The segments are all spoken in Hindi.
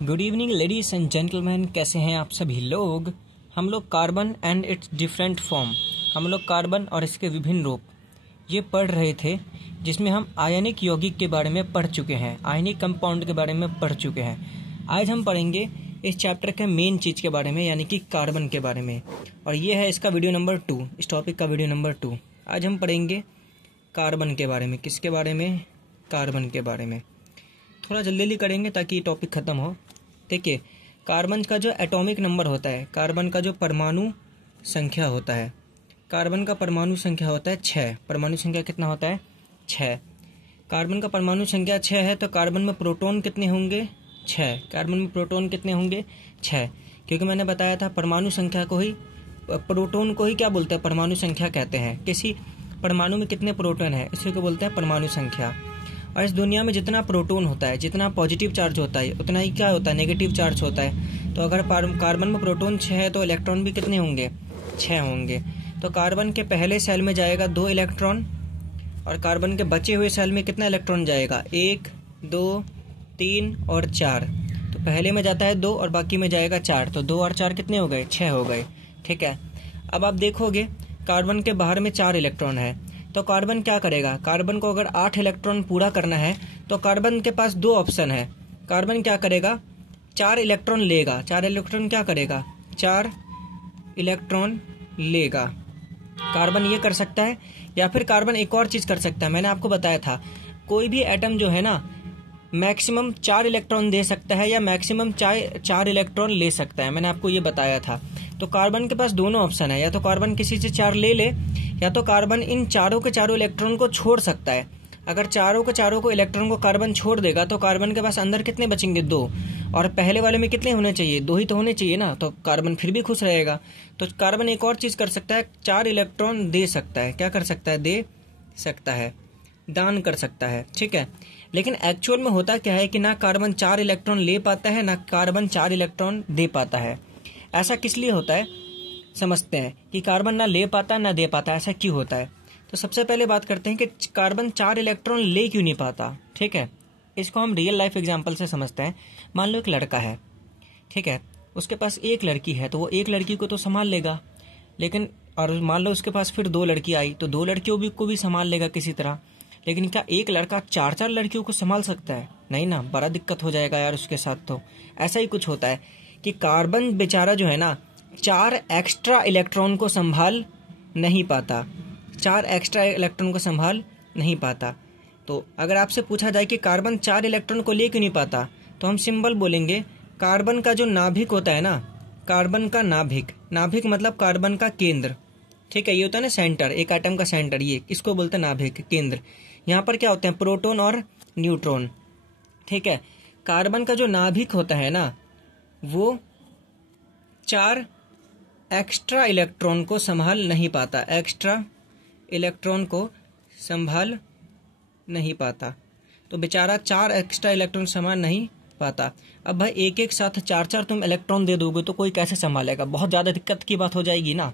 Good evening ladies and gentleman, कैसे हैं आप सभी लोग। हम लोग carbon and it's different form, हम लोग कार्बन और इसके विभिन्न रूप ये पढ़ रहे थे, जिसमें हम आयनिक यौगिक के बारे में पढ़ चुके हैं, आयनिक कंपाउंड के बारे में पढ़ चुके हैं। आज हम पढ़ेंगे इस चैप्टर के मेन चीज़ के बारे में, यानी कि कार्बन के बारे में, और ये है इसका वीडियो नंबर 2, इस टॉपिक का वीडियो नंबर 2। आज हम पढ़ेंगे कार्बन के बारे में। किसके बारे में? कार्बन के बारे में। थोड़ा जल्दी जल्दी करेंगे ताकि टॉपिक ख़त्म हो। देखिए, कार्बन का जो एटॉमिक नंबर होता है, कार्बन का जो परमाणु संख्या होता है, कार्बन का परमाणु संख्या होता है 6। परमाणु संख्या कितना होता है? 6। कार्बन का परमाणु संख्या 6 है, तो कार्बन में प्रोटॉन कितने होंगे? 6। कार्बन में प्रोटॉन कितने होंगे? 6। क्योंकि मैंने बताया था परमाणु संख्या को ही, प्रोटॉन को ही क्या बोलते हैं? परमाणु संख्या कहते हैं। किसी परमाणु में कितने प्रोटॉन है, इसी को बोलते हैं परमाणु संख्या। और इस दुनिया में जितना प्रोटॉन होता है, जितना पॉजिटिव चार्ज होता है, उतना ही क्या होता है? नेगेटिव चार्ज होता है। तो अगर कार्बन में प्रोटॉन 6 है, तो इलेक्ट्रॉन भी कितने होंगे? 6 होंगे। तो कार्बन के पहले सेल में जाएगा 2 इलेक्ट्रॉन, और कार्बन के बचे हुए सेल में कितना इलेक्ट्रॉन जाएगा? 1, 2, 3 और 4। तो पहले में जाता है 2 और बाकी में जाएगा 4। तो 2 और 4 कितने हो गए? 6 हो गए। ठीक है। अब आप देखोगे कार्बन के बाहर में 4 इलेक्ट्रॉन है, तो कार्बन क्या करेगा? कार्बन को अगर 8 इलेक्ट्रॉन पूरा करना है, तो कार्बन के पास 2 ऑप्शन है। कार्बन क्या करेगा? 4 इलेक्ट्रॉन लेगा। 4 इलेक्ट्रॉन क्या करेगा? 4 इलेक्ट्रॉन लेगा। कार्बन ये कर सकता है, या फिर कार्बन एक और चीज कर सकता है। मैंने आपको बताया था, कोई भी एटम जो है ना, मैक्सिमम 4 इलेक्ट्रॉन दे सकता है, या मैक्सिमम 4 इलेक्ट्रॉन ले सकता है। मैंने आपको ये बताया था। तो कार्बन के पास दोनों ऑप्शन है, या तो कार्बन किसी से 4 ले ले, या तो कार्बन इन चारों के चारों इलेक्ट्रॉन को छोड़ सकता है। अगर चारों के चारों को इलेक्ट्रॉन को कार्बन छोड़ देगा, तो कार्बन के पास अंदर कितने बचेंगे? 2। और पहले वाले में कितने होने चाहिए? 2 ही तो होने चाहिए ना। तो कार्बन फिर भी खुश रहेगा। तो कार्बन एक और चीज कर सकता है, 4 इलेक्ट्रॉन दे सकता है। क्या कर सकता है? दे सकता है, दान कर सकता है। ठीक है। लेकिन एक्चुअल में होता क्या है कि ना कार्बन 4 इलेक्ट्रॉन ले पाता है, ना कार्बन 4 इलेक्ट्रॉन दे पाता है। ऐसा किस लिए होता है समझते हैं कि कार्बन ना ले पाता ना दे पाता, ऐसा क्यों होता है। तो सबसे पहले बात करते हैं कि कार्बन 4 इलेक्ट्रॉन ले क्यों नहीं पाता। ठीक है। इसको हम रियल लाइफ एग्जांपल से समझते हैं। मान लो एक लड़का है, ठीक है, उसके पास एक लड़की है, तो वो एक लड़की को तो संभाल लेगा, लेकिन और मान लो उसके पास फिर 2 लड़की आई, तो 2 लड़कियों को भी संभाल लेगा किसी तरह। लेकिन क्या एक लड़का 4 लड़कियों को संभाल सकता है? नहीं ना, बड़ा दिक्कत हो जाएगा यार उसके साथ। तो ऐसा ही कुछ होता है कि कार्बन बेचारा जो है ना, 4 एक्स्ट्रा इलेक्ट्रॉन को संभाल नहीं पाता, 4 एक्स्ट्रा इलेक्ट्रॉन को संभाल नहीं पाता। तो अगर आपसे पूछा जाए कि कार्बन 4 इलेक्ट्रॉन को ले क्यों नहीं पाता, तो हम सिंबल बोलेंगे, कार्बन का जो नाभिक होता है ना, कार्बन का नाभिक, नाभिक मतलब कार्बन का केंद्र। ठीक है, ये होता है ना सेंटर, एक एटम का सेंटर, ये इसको बोलते हैं नाभिक, केंद्र। यहाँ पर क्या होते हैं? प्रोटॉन और न्यूट्रॉन। ठीक है। कार्बन का जो नाभिक होता है ना, वो 4 एक्स्ट्रा इलेक्ट्रॉन को संभाल नहीं पाता, एक्स्ट्रा इलेक्ट्रॉन को संभाल नहीं पाता। तो बेचारा 4 एक्स्ट्रा इलेक्ट्रॉन संभाल नहीं पाता। अब भाई एक एक साथ 4 तुम इलेक्ट्रॉन दे दोगे तो कोई कैसे संभालेगा? बहुत ज़्यादा दिक्कत की बात हो जाएगी ना।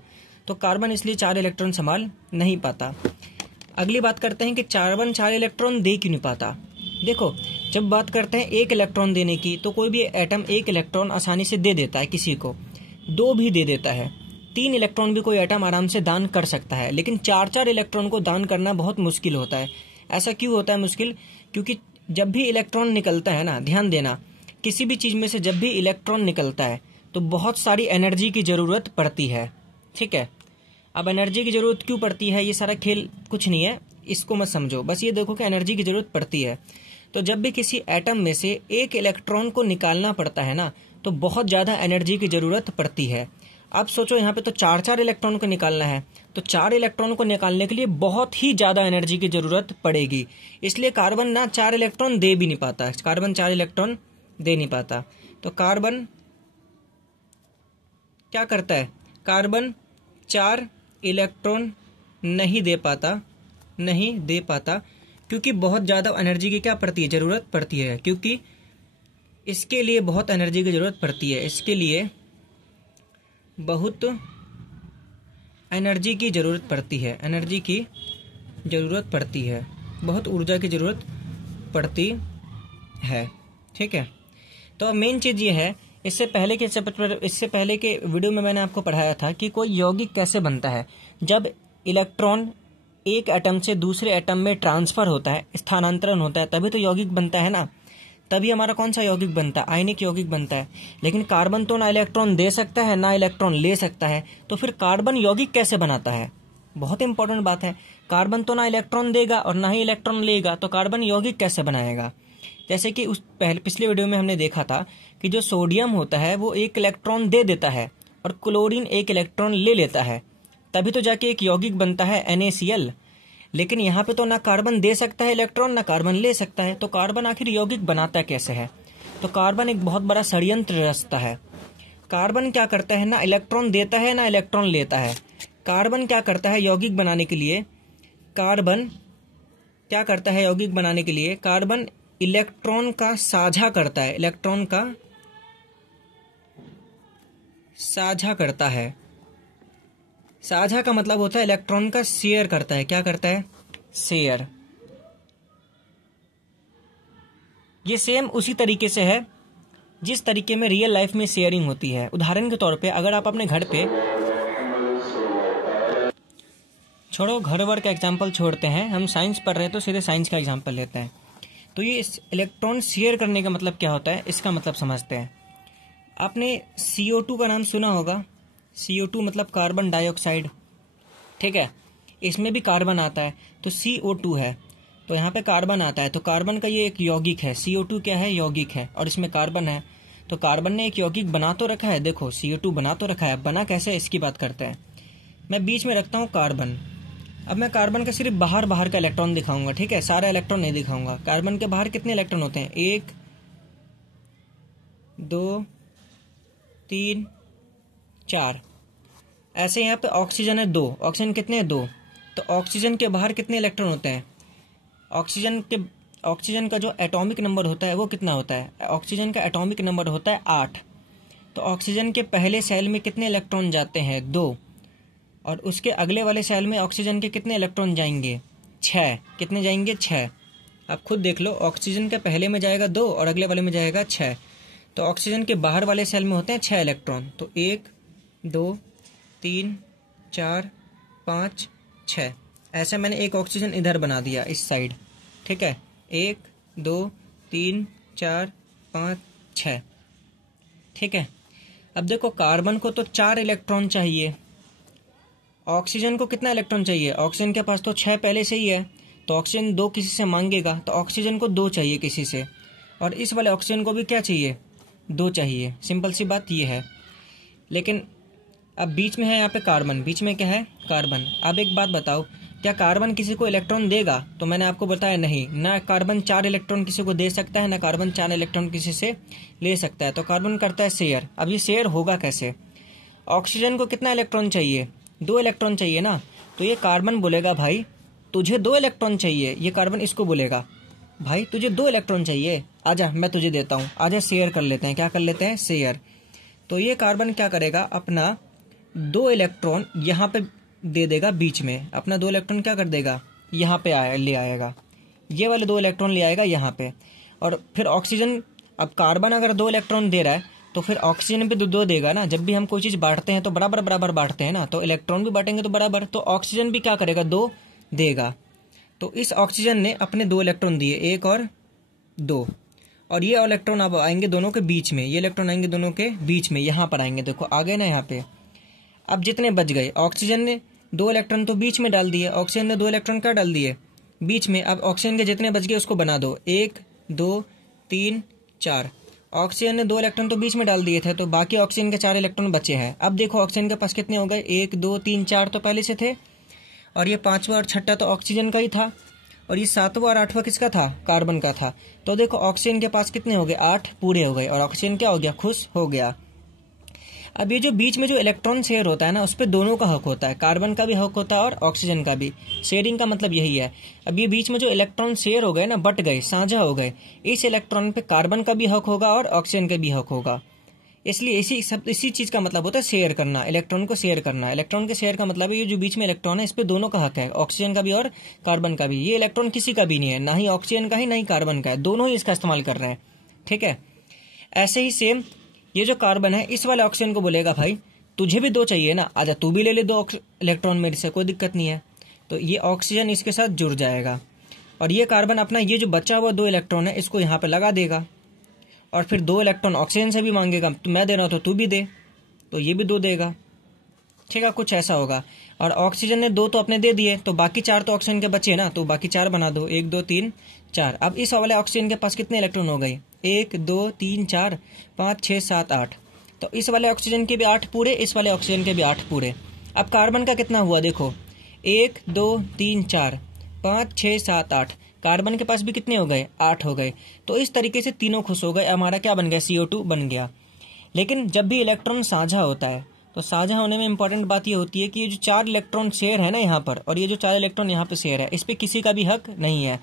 तो कार्बन इसलिए 4 इलेक्ट्रॉन संभाल नहीं पाता। अगली बात करते हैं कि कार्बन 4 इलेक्ट्रॉन दे क्यों नहीं पाता। देखो, जब बात करते हैं 1 इलेक्ट्रॉन देने की, तो कोई भी एटम 1 इलेक्ट्रॉन आसानी से दे देता है, किसी को 2 भी दे देता है, 3 इलेक्ट्रॉन भी कोई एटम आराम से दान कर सकता है। लेकिन 4 इलेक्ट्रॉन को दान करना बहुत मुश्किल होता है। ऐसा क्यों होता है मुश्किल? क्योंकि जब भी इलेक्ट्रॉन निकलता है ना, ध्यान देना, किसी भी चीज़ में से जब भी इलेक्ट्रॉन निकलता है तो बहुत सारी एनर्जी की ज़रूरत पड़ती है। ठीक है। अब एनर्जी की ज़रूरत क्यों पड़ती है? ये सारा खेल कुछ नहीं है, इसको मत समझो, बस ये देखो कि एनर्जी की ज़रूरत पड़ती है। तो जब भी किसी एटम में से 1 इलेक्ट्रॉन को निकालना पड़ता है ना, तो बहुत ज़्यादा एनर्जी की ज़रूरत पड़ती है। अब सोचो, यहाँ पे तो 4 इलेक्ट्रॉन को निकालना है, तो 4 इलेक्ट्रॉन को निकालने के लिए बहुत ही ज़्यादा एनर्जी की ज़रूरत पड़ेगी। इसलिए कार्बन ना 4 इलेक्ट्रॉन दे भी नहीं पाता, कार्बन 4 इलेक्ट्रॉन दे नहीं पाता। तो कार्बन क्या करता है? कार्बन 4 इलेक्ट्रॉन नहीं दे पाता, क्योंकि बहुत ज़्यादा एनर्जी की क्या पड़ती है? ज़रूरत पड़ती है। क्योंकि इसके लिए बहुत एनर्जी की ज़रूरत पड़ती है, इसके लिए बहुत एनर्जी की ज़रूरत पड़ती है, एनर्जी की ज़रूरत पड़ती है, बहुत ऊर्जा की ज़रूरत पड़ती है। ठीक है। तो मेन चीज़ ये है, इससे पहले के वीडियो में मैंने आपको पढ़ाया था कि कोई यौगिक कैसे बनता है। जब इलेक्ट्रॉन एक एटम से दूसरे एटम में ट्रांसफर होता है, स्थानांतरण होता है, तभी तो यौगिक बनता है ना। तभी हमारा कौन सा यौगिक बनता है? आयनिक यौगिक बनता है। लेकिन कार्बन तो ना इलेक्ट्रॉन दे सकता है ना इलेक्ट्रॉन ले सकता है, तो फिर कार्बन यौगिक कैसे बनाता है? बहुत इंपॉर्टेंट बात है। कार्बन तो ना इलेक्ट्रॉन देगा और ना ही इलेक्ट्रॉन लेगा, तो कार्बन यौगिक कैसे बनाएगा? जैसे कि पिछले वीडियो में हमने देखा था कि जो सोडियम होता है वो एक इलेक्ट्रॉन दे देता है और क्लोरीन एक इलेक्ट्रॉन ले लेता है, तभी तो जाके एक यौगिक बनता है NaCl। लेकिन यहाँ पे तो ना कार्बन दे सकता है इलेक्ट्रॉन ना कार्बन ले सकता है, तो कार्बन आखिर यौगिक बनाता कैसे है? तो कार्बन एक बहुत बड़ा षड्यंत्र रचता है। कार्बन क्या करता है? ना इलेक्ट्रॉन देता है ना इलेक्ट्रॉन लेता है। कार्बन क्या करता है यौगिक बनाने के लिए? कार्बन इलेक्ट्रॉन का साझा करता है, इलेक्ट्रॉन का साझा करता है। साझा का मतलब होता है इलेक्ट्रॉन का शेयर करता है। क्या करता है? शेयर। ये सेम उसी तरीके से है जिस तरीके में रियल लाइफ में शेयरिंग होती है। उदाहरण के तौर पे अगर आप अपने घर पे, छोड़ो घर वर का एग्जाम्पल छोड़ते हैं, हम साइंस पढ़ रहे हैं तो सीधे साइंस का एग्जाम्पल लेते हैं। तो ये इलेक्ट्रॉन शेयर करने का मतलब क्या होता है, इसका मतलब समझते हैं। आपने CO2 का नाम सुना होगा। CO2 मतलब कार्बन डाइऑक्साइड, ठीक है। इसमें भी कार्बन आता है तो CO2 है, तो यहाँ पे कार्बन आता है, तो कार्बन का ये एक यौगिक है। CO2 क्या है? यौगिक है, और इसमें कार्बन है, तो कार्बन ने एक यौगिक बना तो रखा है। देखो CO2 बना तो रखा है, बना कैसे इसकी बात करते हैं। मैं बीच में रखता हूँ कार्बन। अब मैं कार्बन का सिर्फ बाहर का इलेक्ट्रॉन दिखाऊंगा, ठीक है, सारा इलेक्ट्रॉन नहीं दिखाऊंगा। कार्बन के बाहर कितने इलेक्ट्रॉन होते हैं? 1 2 3 4। ऐसे यहाँ पे ऑक्सीजन है 2। ऑक्सीजन कितने हैं? 2। तो ऑक्सीजन के बाहर कितने इलेक्ट्रॉन होते हैं? ऑक्सीजन का जो एटॉमिक नंबर होता है वो कितना होता है? ऑक्सीजन का एटॉमिक नंबर होता है 8। तो ऑक्सीजन के पहले सेल में कितने इलेक्ट्रॉन जाते हैं? 2। और उसके अगले वाले सेल में ऑक्सीजन के कितने इलेक्ट्रॉन जाएंगे? 6। कितने जाएंगे? 6। आप खुद देख लो, ऑक्सीजन के पहले में जाएगा 2 और अगले वाले में जाएगा 6। तो ऑक्सीजन के बाहर वाले सेल में होते हैं 6 इलेक्ट्रॉन। तो 1 2 3 4 5 6। ऐसे मैंने एक ऑक्सीजन इधर बना दिया इस साइड, ठीक है। 1 2 3 4 5 6, ठीक है। अब देखो कार्बन को तो 4 इलेक्ट्रॉन चाहिए, ऑक्सीजन को कितना इलेक्ट्रॉन चाहिए? ऑक्सीजन के पास तो 6 पहले से ही है, तो ऑक्सीजन 2 किसी से मांगेगा, तो ऑक्सीजन को 2 चाहिए किसी से, और इस वाले ऑक्सीजन को भी क्या चाहिए? 2 चाहिए। सिंपल सी बात ये है। लेकिन अब बीच में है यहाँ पे कार्बन, बीच में क्या है? कार्बन। अब एक बात बताओ, क्या कार्बन किसी को इलेक्ट्रॉन देगा? तो मैंने आपको बताया नहीं, ना कार्बन 4 इलेक्ट्रॉन किसी को दे सकता है, ना कार्बन 4 इलेक्ट्रॉन किसी से ले सकता है। तो कार्बन करता है शेयर। अब ये शेयर होगा कैसे? ऑक्सीजन को कितना इलेक्ट्रॉन चाहिए? 2 इलेक्ट्रॉन चाहिए ना। तो ये कार्बन बोलेगा भाई तुझे 2 इलेक्ट्रॉन चाहिए। ये कार्बन इसको बोलेगा भाई तुझे 2 इलेक्ट्रॉन चाहिए, आजा मैं तुझे देता हूँ, आजा शेयर कर लेते हैं। क्या कर लेते हैं? शेयर। तो ये कार्बन क्या करेगा? अपना 2 इलेक्ट्रॉन यहाँ पे दे देगा बीच में। अपना 2 इलेक्ट्रॉन क्या कर देगा? यहाँ पे ले आएगा, ये वाले 2 इलेक्ट्रॉन ले आएगा यहाँ पे। और फिर ऑक्सीजन, अब कार्बन अगर 2 इलेक्ट्रॉन दे रहा है तो फिर ऑक्सीजन भी 2 देगा ना। जब भी हम कोई चीज़ बांटते हैं तो बराबर बांटते हैं ना, तो इलेक्ट्रॉन भी बांटेंगे तो बराबर, तो ऑक्सीजन भी क्या करेगा? 2 देगा। तो इस ऑक्सीजन ने अपने 2 इलेक्ट्रॉन दिए, 1 और 2, और ये इलेक्ट्रॉन अब आएंगे दोनों के बीच में, ये इलेक्ट्रॉन आएंगे दोनों के बीच में, यहाँ पर आएंगे। देखो आ गए ना यहाँ पे। अब जितने बच गए, ऑक्सीजन ने 2 इलेक्ट्रॉन तो बीच में डाल दिए, ऑक्सीजन ने 2 इलेक्ट्रॉन क्या डाल दिए? बीच में। अब ऑक्सीजन के जितने बच गए उसको बना दो, 1 2 3 4। ऑक्सीजन ने 2 इलेक्ट्रॉन तो बीच में डाल दिए थे, तो बाकी ऑक्सीजन के 4 इलेक्ट्रॉन बचे हैं। अब देखो ऑक्सीजन के पास कितने हो गए? 1 2 3 4 तो पहले से थे, और ये 5वां और 6वां तो ऑक्सीजन का ही था, और ये 7वां और 8वां किसका था? कार्बन का था। तो देखो ऑक्सीजन के पास कितने हो गए? 8 पूरे हो गए, और ऑक्सीजन क्या हो गया? खुश हो गया। अब ये जो बीच में जो इलेक्ट्रॉन शेयर होता है ना, उस पर दोनों का हक होता है, कार्बन का भी हक होता है और ऑक्सीजन का भी। शेयरिंग का मतलब यही है। अब ये बीच में जो इलेक्ट्रॉन शेयर हो गए ना, बट गए, साझा हो गए, इस इलेक्ट्रॉन पे कार्बन का भी हक होगा और ऑक्सीजन का भी हक होगा। इसलिए इसी चीज का मतलब होता है शेयर करना, इलेक्ट्रॉन को शेयर करना। इलेक्ट्रॉन के शेयर का मतलब है ये जो बीच में इलेक्ट्रॉन है इस पे दोनों का हक है, ऑक्सीजन का भी और कार्बन का भी। ये इलेक्ट्रॉन किसी का भी नहीं है, ना ही ऑक्सीजन का है ना ही कार्बन का है, दोनों ही इसका इस्तेमाल कर रहे हैं, ठीक है। ऐसे ही सेम ये जो कार्बन है इस वाले ऑक्सीजन को बोलेगा भाई तुझे भी 2 चाहिए ना, आजा तू भी ले ले 2 इलेक्ट्रॉन मेरे से, कोई दिक्कत नहीं है। तो ये ऑक्सीजन इसके साथ जुड़ जाएगा और ये कार्बन अपना ये जो बचा हुआ 2 इलेक्ट्रॉन है इसको यहाँ पे लगा देगा और फिर 2 इलेक्ट्रॉन ऑक्सीजन से भी मांगेगा, तो मैं दे रहा हूँ तो तू भी दे, तो ये भी 2 देगा। ठीक है, कुछ ऐसा होगा। और ऑक्सीजन ने 2 तो अपने दे दिए, तो बाकी 4 तो ऑक्सीजन के बचे ना, तो बाकी 4 बना दो, 1 2 3 4। अब इस वाले ऑक्सीजन के पास कितने इलेक्ट्रॉन हो गए, 1 2 3 4 5 6 7 8। तो इस वाले ऑक्सीजन के भी 8 पूरे, इस वाले ऑक्सीजन के भी 8 पूरे। अब कार्बन का कितना हुआ देखो, 1 2 3 4 5 6 7 8। कार्बन के पास भी कितने हो गए, 8 हो गए। तो इस तरीके से तीनों खुश हो गए, हमारा क्या बन गया, CO2 बन गया। लेकिन जब भी इलेक्ट्रॉन साझा होता है तो साझा होने में इंपॉर्टेंट बात ये होती है कि ये जो 4 इलेक्ट्रॉन शेयर है ना यहाँ पर, और ये जो 4 इलेक्ट्रॉन यहाँ पे शेयर है, इस पे किसी का भी हक नहीं है।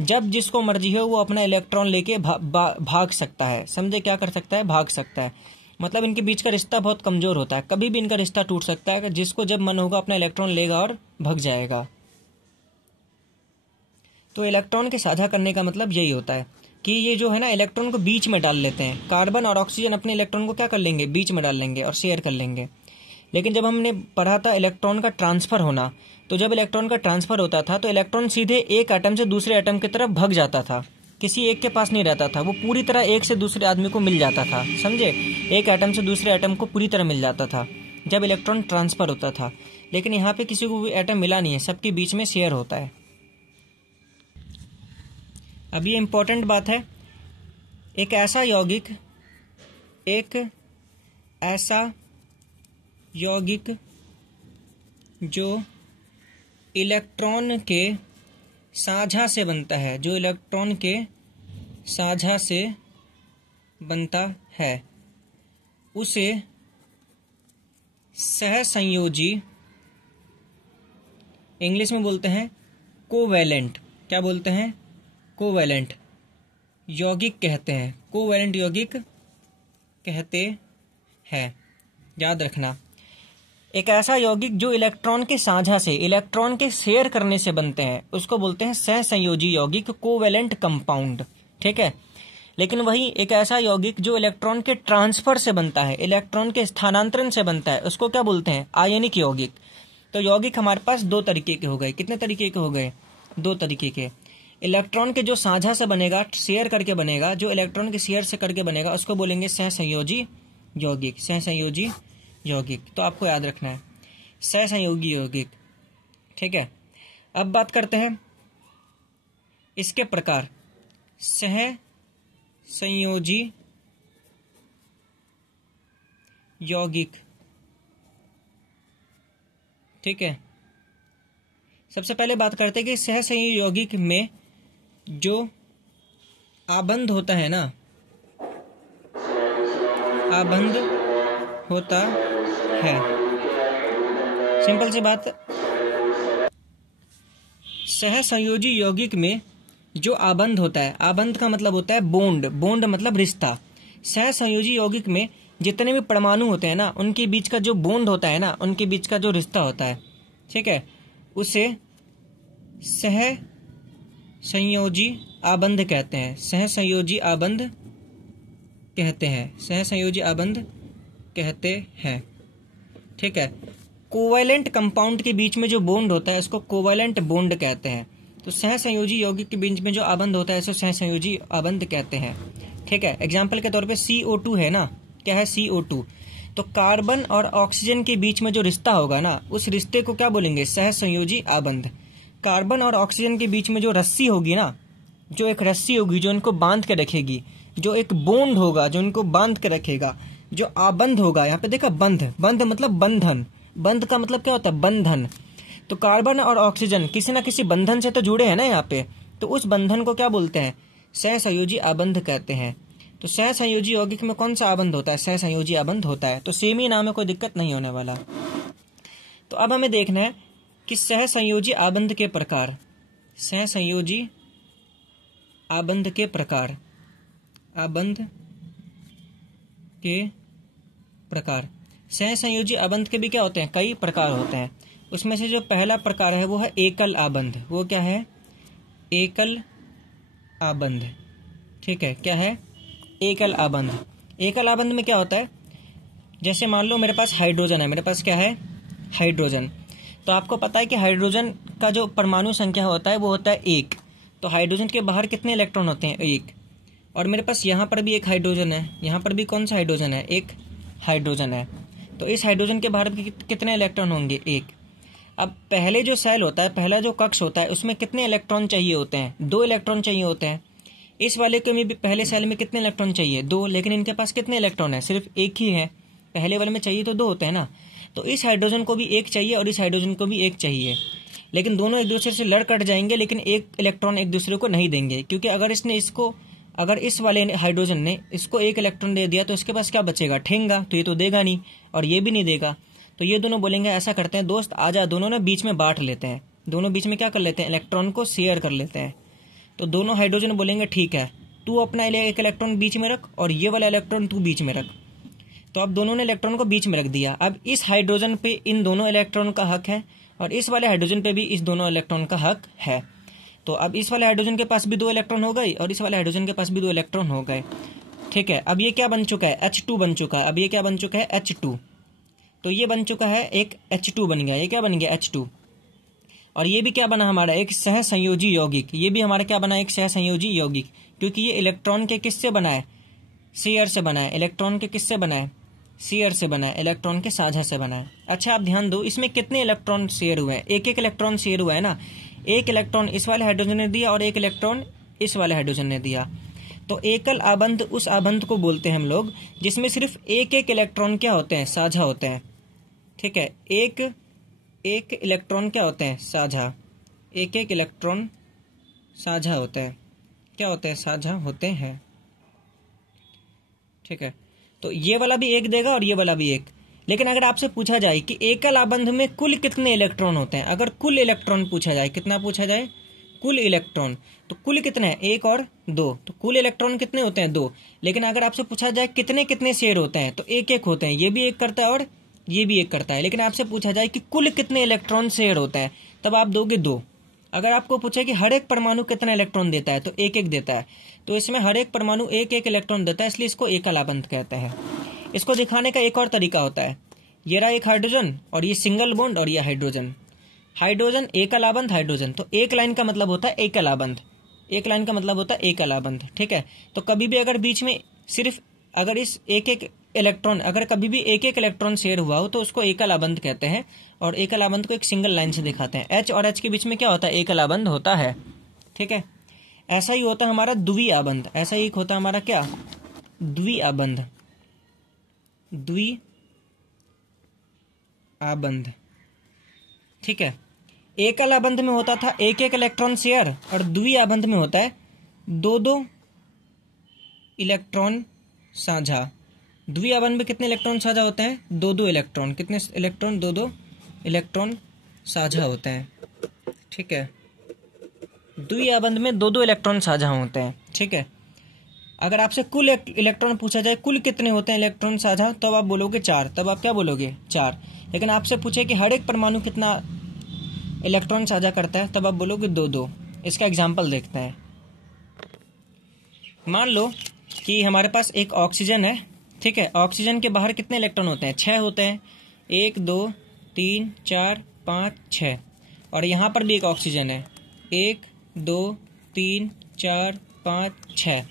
जब जिसको मर्जी हो वो अपना इलेक्ट्रॉन लेके भाग सकता है। समझे, क्या कर सकता है, भाग सकता है। मतलब इनके बीच का रिश्ता बहुत कमजोर होता है, कभी भी इनका रिश्ता टूट सकता है। जिसको जब मन होगा अपना इलेक्ट्रॉन लेगा और भाग जाएगा। तो इलेक्ट्रॉन के साझा करने का मतलब यही होता है कि ये जो है ना इलेक्ट्रॉन को बीच में डाल लेते हैं। कार्बन और ऑक्सीजन अपने इलेक्ट्रॉन को क्या कर लेंगे, बीच में डाल लेंगे और शेयर कर लेंगे। लेकिन जब हमने पढ़ा था इलेक्ट्रॉन का ट्रांसफर होना, तो जब इलेक्ट्रॉन का ट्रांसफर होता था तो इलेक्ट्रॉन सीधे एक एटम से दूसरे एटम की तरफ भाग जाता था, किसी एक के पास नहीं रहता था, वो पूरी तरह एक से दूसरे आदमी को मिल जाता था। समझे, एक एटम से दूसरे एटम को पूरी तरह मिल जाता था जब इलेक्ट्रॉन ट्रांसफर होता था। लेकिन यहाँ पे किसी को भी एटम मिला नहीं है, सबके बीच में शेयर होता है। अब ये इंपॉर्टेंट बात है, एक ऐसा यौगिक जो इलेक्ट्रॉन के साझा से बनता है, जो इलेक्ट्रॉन के साझा से बनता है, उसे सहसंयोजी, इंग्लिश में बोलते हैं कोवैलेंट। क्या बोलते हैं, कोवैलेंट यौगिक कहते हैं। कोवैलेंट यौगिक कहते हैं, याद रखना। एक ऐसा यौगिक जो इलेक्ट्रॉन के साझा से, इलेक्ट्रॉन के शेयर करने से बनते हैं, उसको बोलते हैं सहसंयोजी यौगिक, कोवैलेंट कंपाउंड। ठीक है। लेकिन वही एक ऐसा यौगिक जो इलेक्ट्रॉन के ट्रांसफर से बनता है, इलेक्ट्रॉन के स्थानांतरण से बनता है, उसको क्या बोलते हैं, आयनिक यौगिक। तो यौगिक हमारे पास 2 तरीके के हो गए। कितने तरीके के हो गए, 2 तरीके के। इलेक्ट्रॉन के जो साझा से बनेगा, शेयर करके बनेगा, जो इलेक्ट्रॉन के शेयर से करके बनेगा, उसको बोलेंगे सहसंयोजी यौगिक, सहसंयोजी यौगिक। तो आपको याद रखना है सहसंयोगी यौगिक। ठीक है। अब बात करते हैं इसके प्रकार। सहसंयोजी यौगिक, ठीक है। सबसे पहले बात करते हैं कि सहसंयोजी यौगिक में जो आबंध होता है ना, आबंध होता है, सिंपल सी बात। सहसंयोजी यौगिक में जो आबंध होता है, आबंध का मतलब होता है बॉन्ड, बॉन्ड मतलब रिश्ता। सहसंयोजी यौगिक में जितने भी परमाणु होते हैं ना, उनके बीच का जो बॉन्ड होता है ना, उनके बीच का जो रिश्ता होता है, ठीक है, उसे सहसंयोजी आबंध कहते हैं। सहसंयोजी आबंध कहते हैं, सहसंयोजी आबंध कहते हैं। ठीक है। कोवैलेंट कंपाउंड के बीच में जो बॉन्ड होता है उसको कोवैलेंट बॉन्ड कहते हैं। तो सहसंयोजी यौगिक के बीच में जो आबंध होता है उसको सहसंयोजी आबंध कहते हैं। ठीक है। एग्जाम्पल के तौर पे CO2 है ना, क्या है CO2। तो कार्बन और ऑक्सीजन के बीच में जो रिश्ता होगा ना, उस रिश्ते को क्या बोलेंगे, सहसंयोजी आबंध। कार्बन और ऑक्सीजन के बीच में जो रस्सी होगी ना, जो एक रस्सी होगी जो इनको बांध के रखेगी, जो एक बॉन्ड होगा जो इनको बांध के रखेगा, जो आबंध होगा, यहाँ पे देखा बंध, बंध मतलब बंधन, बंध का मतलब क्या होता है, बंधन। तो कार्बन और ऑक्सीजन किसी ना किसी बंधन से तो जुड़े हैं ना यहाँ पे, तो उस बंधन को क्या बोलते हैं, सहसंयोजी आबंध कहते हैं। तो सहसंयोजी यौगिक में कौन सा आबंध होता है, सहसंयोजी आबंध होता है। तो सेम ही नाम है, कोई दिक्कत नहीं होने वाला। तो अब हमें देखना है कि सहसंयोजी आबंध के प्रकार, सहसंयोजी आबंध के प्रकार, आबंध के प्रकार। सहसंयोजी आबंध के भी क्या होते हैं, कई प्रकार होते हैं। उसमें से जो पहला प्रकार है वो है एकल आबंध। वो क्या है, एकल आबंध। ठीक है, क्या है, एकल आबंध। एकल आबंध में क्या होता है, जैसे मान लो मेरे पास हाइड्रोजन है, मेरे पास क्या है, हाइड्रोजन। तो आपको पता है कि हाइड्रोजन का जो परमाणु संख्या होता है वो होता है 1। तो हाइड्रोजन के बाहर कितने इलेक्ट्रॉन होते हैं, 1। और मेरे पास यहाँ पर भी एक हाइड्रोजन है, यहाँ पर भी कौन सा हाइड्रोजन है, एक हाइड्रोजन है। तो इस हाइड्रोजन के बाहर कितने इलेक्ट्रॉन होंगे, 1। अब पहले जो सेल होता है, पहला जो कक्ष होता है, उसमें कितने इलेक्ट्रॉन चाहिए होते हैं, 2 इलेक्ट्रॉन चाहिए होते हैं। इस वाले के में भी पहले सेल में कितने इलेक्ट्रॉन चाहिए, 2, लेकिन इनके पास कितने इलेक्ट्रॉन है, सिर्फ 1 ही है। पहले वाले में चाहिए तो 2 होते हैं ना। तो इस हाइड्रोजन को भी 1 चाहिए और इस हाइड्रोजन को भी 1 चाहिए, लेकिन दोनों एक दूसरे से लड़ कट जाएंगे, लेकिन एक इलेक्ट्रॉन एक दूसरे को नहीं देंगे, क्योंकि अगर इस वाले हाइड्रोजन ने इसको 1 इलेक्ट्रॉन दे दिया तो इसके पास क्या बचेगा, ठेंगा, तो ये तो देगा नहीं और ये भी नहीं देगा। तो ये दोनों बोलेंगे ऐसा करते हैं दोस्त, आजा दोनों ना बीच में बांट लेते हैं, दोनों बीच में क्या कर लेते हैं, इलेक्ट्रॉन को शेयर कर लेते हैं। तो दोनों हाइड्रोजन बोलेंगे ठीक है, तू अपना एक इलेक्ट्रॉन बीच में रख और ये वाला इलेक्ट्रॉन तू बीच में रख। तो अब दोनों ने इलेक्ट्रॉन को बीच में रख दिया। अब इस हाइड्रोजन पे इन दोनों इलेक्ट्रॉन का हक है और इस वाले हाइड्रोजन पे भी इस दोनों इलेक्ट्रॉन का हक है। तो अब इस वाले हाइड्रोजन के पास भी 2 इलेक्ट्रॉन हो गए और इस वाले हाइड्रोजन के पास भी 2 इलेक्ट्रॉन हो गए। ठीक है, अब ये क्या बन चुका है, H2 बन चुका है। अब ये क्या बन चुका है, H2। तो ये बन चुका है एक H2 बन गया, ये क्या बन गया, H2। और ये भी क्या बना हमारा, एक सहसंयोजी यौगिक। ये भी हमारा क्या बना, एक सहसंयोजी यौगिक, क्योंकि ये इलेक्ट्रॉन के किससे बना है, शेयर से बना है। इलेक्ट्रॉन के किससे बना है, शेयर से बना है, इलेक्ट्रॉन के साझा से बना है। अच्छा आप ध्यान दो, इसमें कितने इलेक्ट्रॉन शेयर हुए हैं, एक इलेक्ट्रॉन शेयर हुआ है ना। एक इलेक्ट्रॉन इस वाले हाइड्रोजन ने दिया और एक इलेक्ट्रॉन इस वाले हाइड्रोजन ने दिया। तो एकल आबंध उस आबंध को बोलते हैं हम लोग जिसमें सिर्फ एक इलेक्ट्रॉन क्या होते हैं, साझा होते हैं। ठीक है, एक इलेक्ट्रॉन क्या होते हैं, साझा। एक इलेक्ट्रॉन साझा होता है, क्या होते हैं, साझा होते हैं। ठीक है, तो ये वाला भी 1 देगा और ये वाला भी 1। लेकिन अगर आपसे पूछा जाए कि एकल आबंध में कुल कितने इलेक्ट्रॉन होते हैं, अगर कुल इलेक्ट्रॉन पूछा जाए, कितना पूछा जाए, कुल इलेक्ट्रॉन, तो कुल कितने हैं, 1 और 2। तो कुल इलेक्ट्रॉन कितने होते हैं, 2। लेकिन अगर आपसे पूछा जाए कितने कितने शेयर होते हैं, तो 1 होते हैं। ये भी 1 करता है और ये भी 1 करता है। लेकिन आपसे पूछा जाए कि कुल कितने इलेक्ट्रॉन शेयर होता है, तब आप दोगे 2। अगर आपको पूछे कि हर एक परमाणु कितना इलेक्ट्रॉन देता है, तो 1 देता है। तो इसमें हर एक परमाणु 1 इलेक्ट्रॉन देता है, इसलिए इसको एकल आबंध कहते हैं। इसको दिखाने का एक और तरीका होता है, ये रहा एक हाइड्रोजन और ये सिंगल बॉन्ड और ये हाइड्रोजन। हाइड्रोजन एकल आबंध हाइड्रोजन, तो एक लाइन का मतलब होता है एकल आबंध, एक लाइन का मतलब होता है एकल आबंध। ठीक है, तो कभी भी अगर बीच में सिर्फ अगर इस एक इलेक्ट्रॉन, अगर कभी भी एक इलेक्ट्रॉन शेयर हुआ हो तो उसको एकल आबंध कहते हैं और एकल आबंध को एक सिंगल लाइन से दिखाते हैं। H और H के बीच में क्या होता है, एकल आबंध होता है। ठीक है, ऐसा ही होता है हमारा द्वि आबंध, ऐसा ही होता है हमारा क्या, द्वि आबंध, द्वि आबंध। ठीक है, एकल आबंध में होता था एक इलेक्ट्रॉन शेयर और द्वि आबंध में होता है 2 इलेक्ट्रॉन साझा। द्वि आबंध में कितने इलेक्ट्रॉन साझा होते हैं, 2 इलेक्ट्रॉन, कितने इलेक्ट्रॉन, 2 इलेक्ट्रॉन साझा होते हैं। ठीक है, द्वि आबंध में 2 इलेक्ट्रॉन साझा होते हैं। ठीक है, अगर आपसे कुल इलेक्ट्रॉन पूछा जाए कुल कितने होते हैं इलेक्ट्रॉन साझा, तो आप बोलोगे 4, तब आप क्या बोलोगे, 4। लेकिन आपसे पूछे कि हर एक परमाणु कितना इलेक्ट्रॉन साझा करता है, तब आप बोलोगे 2। इसका एग्जाम्पल देखते हैं। मान लो कि हमारे पास एक ऑक्सीजन है। ठीक है, ऑक्सीजन के बाहर कितने इलेक्ट्रॉन होते हैं, 6 होते हैं, 1 2 3 4 5 6। और यहाँ पर भी एक ऑक्सीजन है, 1 2 3 4 5 6।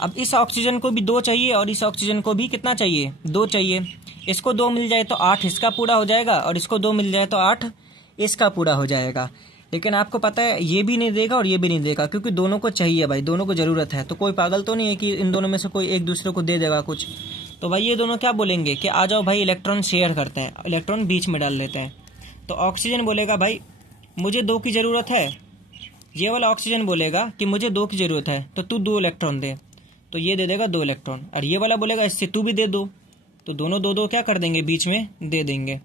अब इस ऑक्सीजन को भी 2 चाहिए और इस ऑक्सीजन को भी कितना चाहिए, 2 चाहिए। इसको 2 मिल जाए तो 8 इसका पूरा हो जाएगा और इसको 2 मिल जाए तो 8 इसका पूरा हो जाएगा। लेकिन आपको पता है ये भी नहीं देगा और ये भी नहीं देगा, क्योंकि दोनों को चाहिए भाई, दोनों को ज़रूरत है। तो कोई पागल तो नहीं है कि इन दोनों में से कोई एक दूसरे को दे देगा कुछ। तो भाई ये दोनों क्या बोलेंगे कि आ जाओ भाई इलेक्ट्रॉन शेयर करते हैं, इलेक्ट्रॉन बीच में डाल लेते हैं। तो ऑक्सीजन बोलेगा भाई मुझे 2 की ज़रूरत है, ये वाला ऑक्सीजन बोलेगा कि मुझे 2 की ज़रूरत है, तो तू 2 इलेक्ट्रॉन दे, तो ये दे देगा 2 इलेक्ट्रॉन। और ये वाला बोलेगा इससे तू भी दे 2, तो दोनों 2 क्या कर देंगे, बीच में दे देंगे,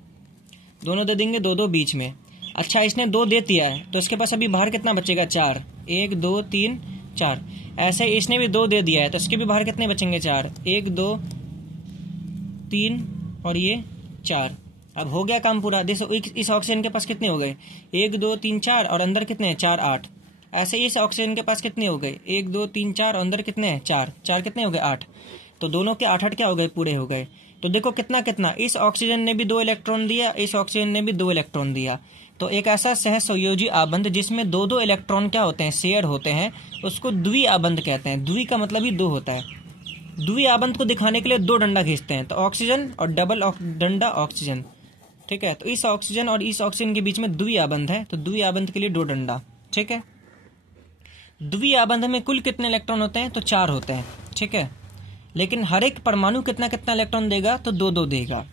दोनों दे देंगे 2 बीच में। अच्छा इसने 2 दे दिया है तो इसके पास अभी बाहर कितना बचेगा, 4, 1 2 3 4। ऐसे इसने भी 2 दे दिया है तो इसके भी बाहर कितने बचेंगे, 4, 1 2 3 और ये 4। अब हो गया काम पूरा। देखो इस ऑक्सीजन के पास कितने हो गए, 1 2 3 4 और अंदर कितने हैं, 4 8। ऐसे इस ऑक्सीजन के पास कितने हो गए, 1 2 3 4 और अंदर कितने हैं, 4 4 कितने हो गए, 8। तो दोनों के 8 8 क्या हो गए, पूरे हो गए। तो देखो कितना कितना, इस ऑक्सीजन ने भी 2 इलेक्ट्रॉन दिया, इस ऑक्सीजन ने भी 2 इलेक्ट्रॉन दिया। तो एक ऐसा सहसंयोजी आबंध जिसमें 2 इलेक्ट्रॉन क्या होते हैं, शेयर होते हैं, उसको द्वि आबंध कहते हैं। द्वि का मतलब ही 2 होता है। द्वि आबंध को दिखाने के लिए 2 डंडा खींचते हैं, तो ऑक्सीजन और डबल डंडा ऑक्सीजन, ठीक है। तो इस ऑक्सीजन और इस ऑक्सीजन के बीच में द्वि आबंध है, तो द्वि आबंध के लिए 2 डंडा, ठीक है। द्वि आबंध में कुल कितने इलेक्ट्रॉन होते हैं, तो 4 होते हैं, ठीक है। लेकिन हर एक परमाणु कितना कितना इलेक्ट्रॉन देगा, तो 2 2 देगा।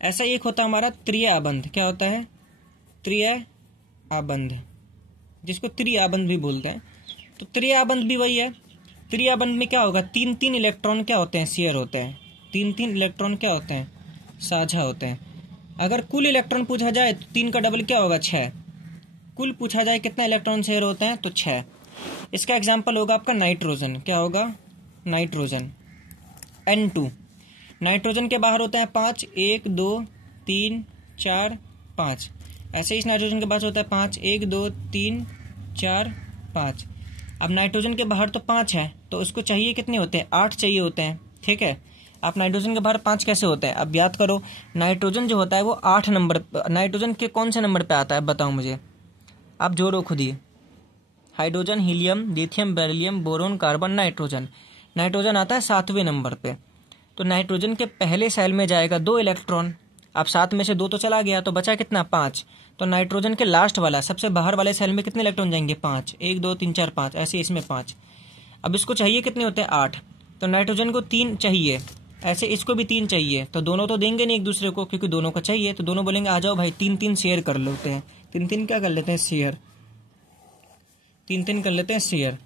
ऐसा एक होता है हमारा त्रिय आबंध। क्या होता है, त्रिय आबंध, जिसको त्रि आबंध भी बोलते हैं। तो त्रिय आबंध भी वही है। त्रिय आबंध में क्या होगा, 3 3 इलेक्ट्रॉन क्या होते हैं, शेयर होते हैं। 3 3 इलेक्ट्रॉन क्या होते हैं, साझा होते हैं। अगर कुल इलेक्ट्रॉन पूछा जाए तो 3 का डबल क्या होगा, 6। कुल पूछा जाए कितना इलेक्ट्रॉन शेयर होते हैं, तो 6। इसका एग्जाम्पल होगा आपका नाइट्रोजन। क्या होगा, नाइट्रोजन N2। नाइट्रोजन के बाहर होता है 5, 1 2 3 4 5। ऐसे इस नाइट्रोजन के पास होता है 5, 1 2 3 4 5। अब नाइट्रोजन के बाहर तो 5 है, तो उसको चाहिए कितने होते हैं, 8 चाहिए होते हैं, ठीक है। आप नाइट्रोजन के बाहर 5 कैसे होते हैं, अब याद करो। नाइट्रोजन जो होता है वो 8 नंबर, नाइट्रोजन के कौन से नंबर पे आता है बताओ मुझे, आप जोड़ो खुद ही। Hydrogen, helium, lithium, beryllium, boron, carbon, nitrogen. Nitrogen आता है 7वें नंबर पे। तो नाइट्रोजन के पहले सेल में जाएगा 2 इलेक्ट्रॉन। अब 7 में से 2 तो चला गया, तो बचा कितना, 5। तो नाइट्रोजन के लास्ट वाला सबसे बाहर वाले सेल में कितने इलेक्ट्रॉन जाएंगे, 5। 1 2 3 4 5, ऐसे इसमें 5। अब इसको चाहिए कितने होते हैं, 8। तो नाइट्रोजन को 3 चाहिए, ऐसे इसको भी 3 चाहिए। तो दोनों तो देंगे नहीं एक दूसरे को, क्योंकि दोनों को चाहिए। तो दोनों बोलेंगे आ जाओ भाई 3 3 शेयर कर लेते हैं। 3 3 क्या कर लेते हैं, शेयर। 3 3 कर लेते हैं शेयर।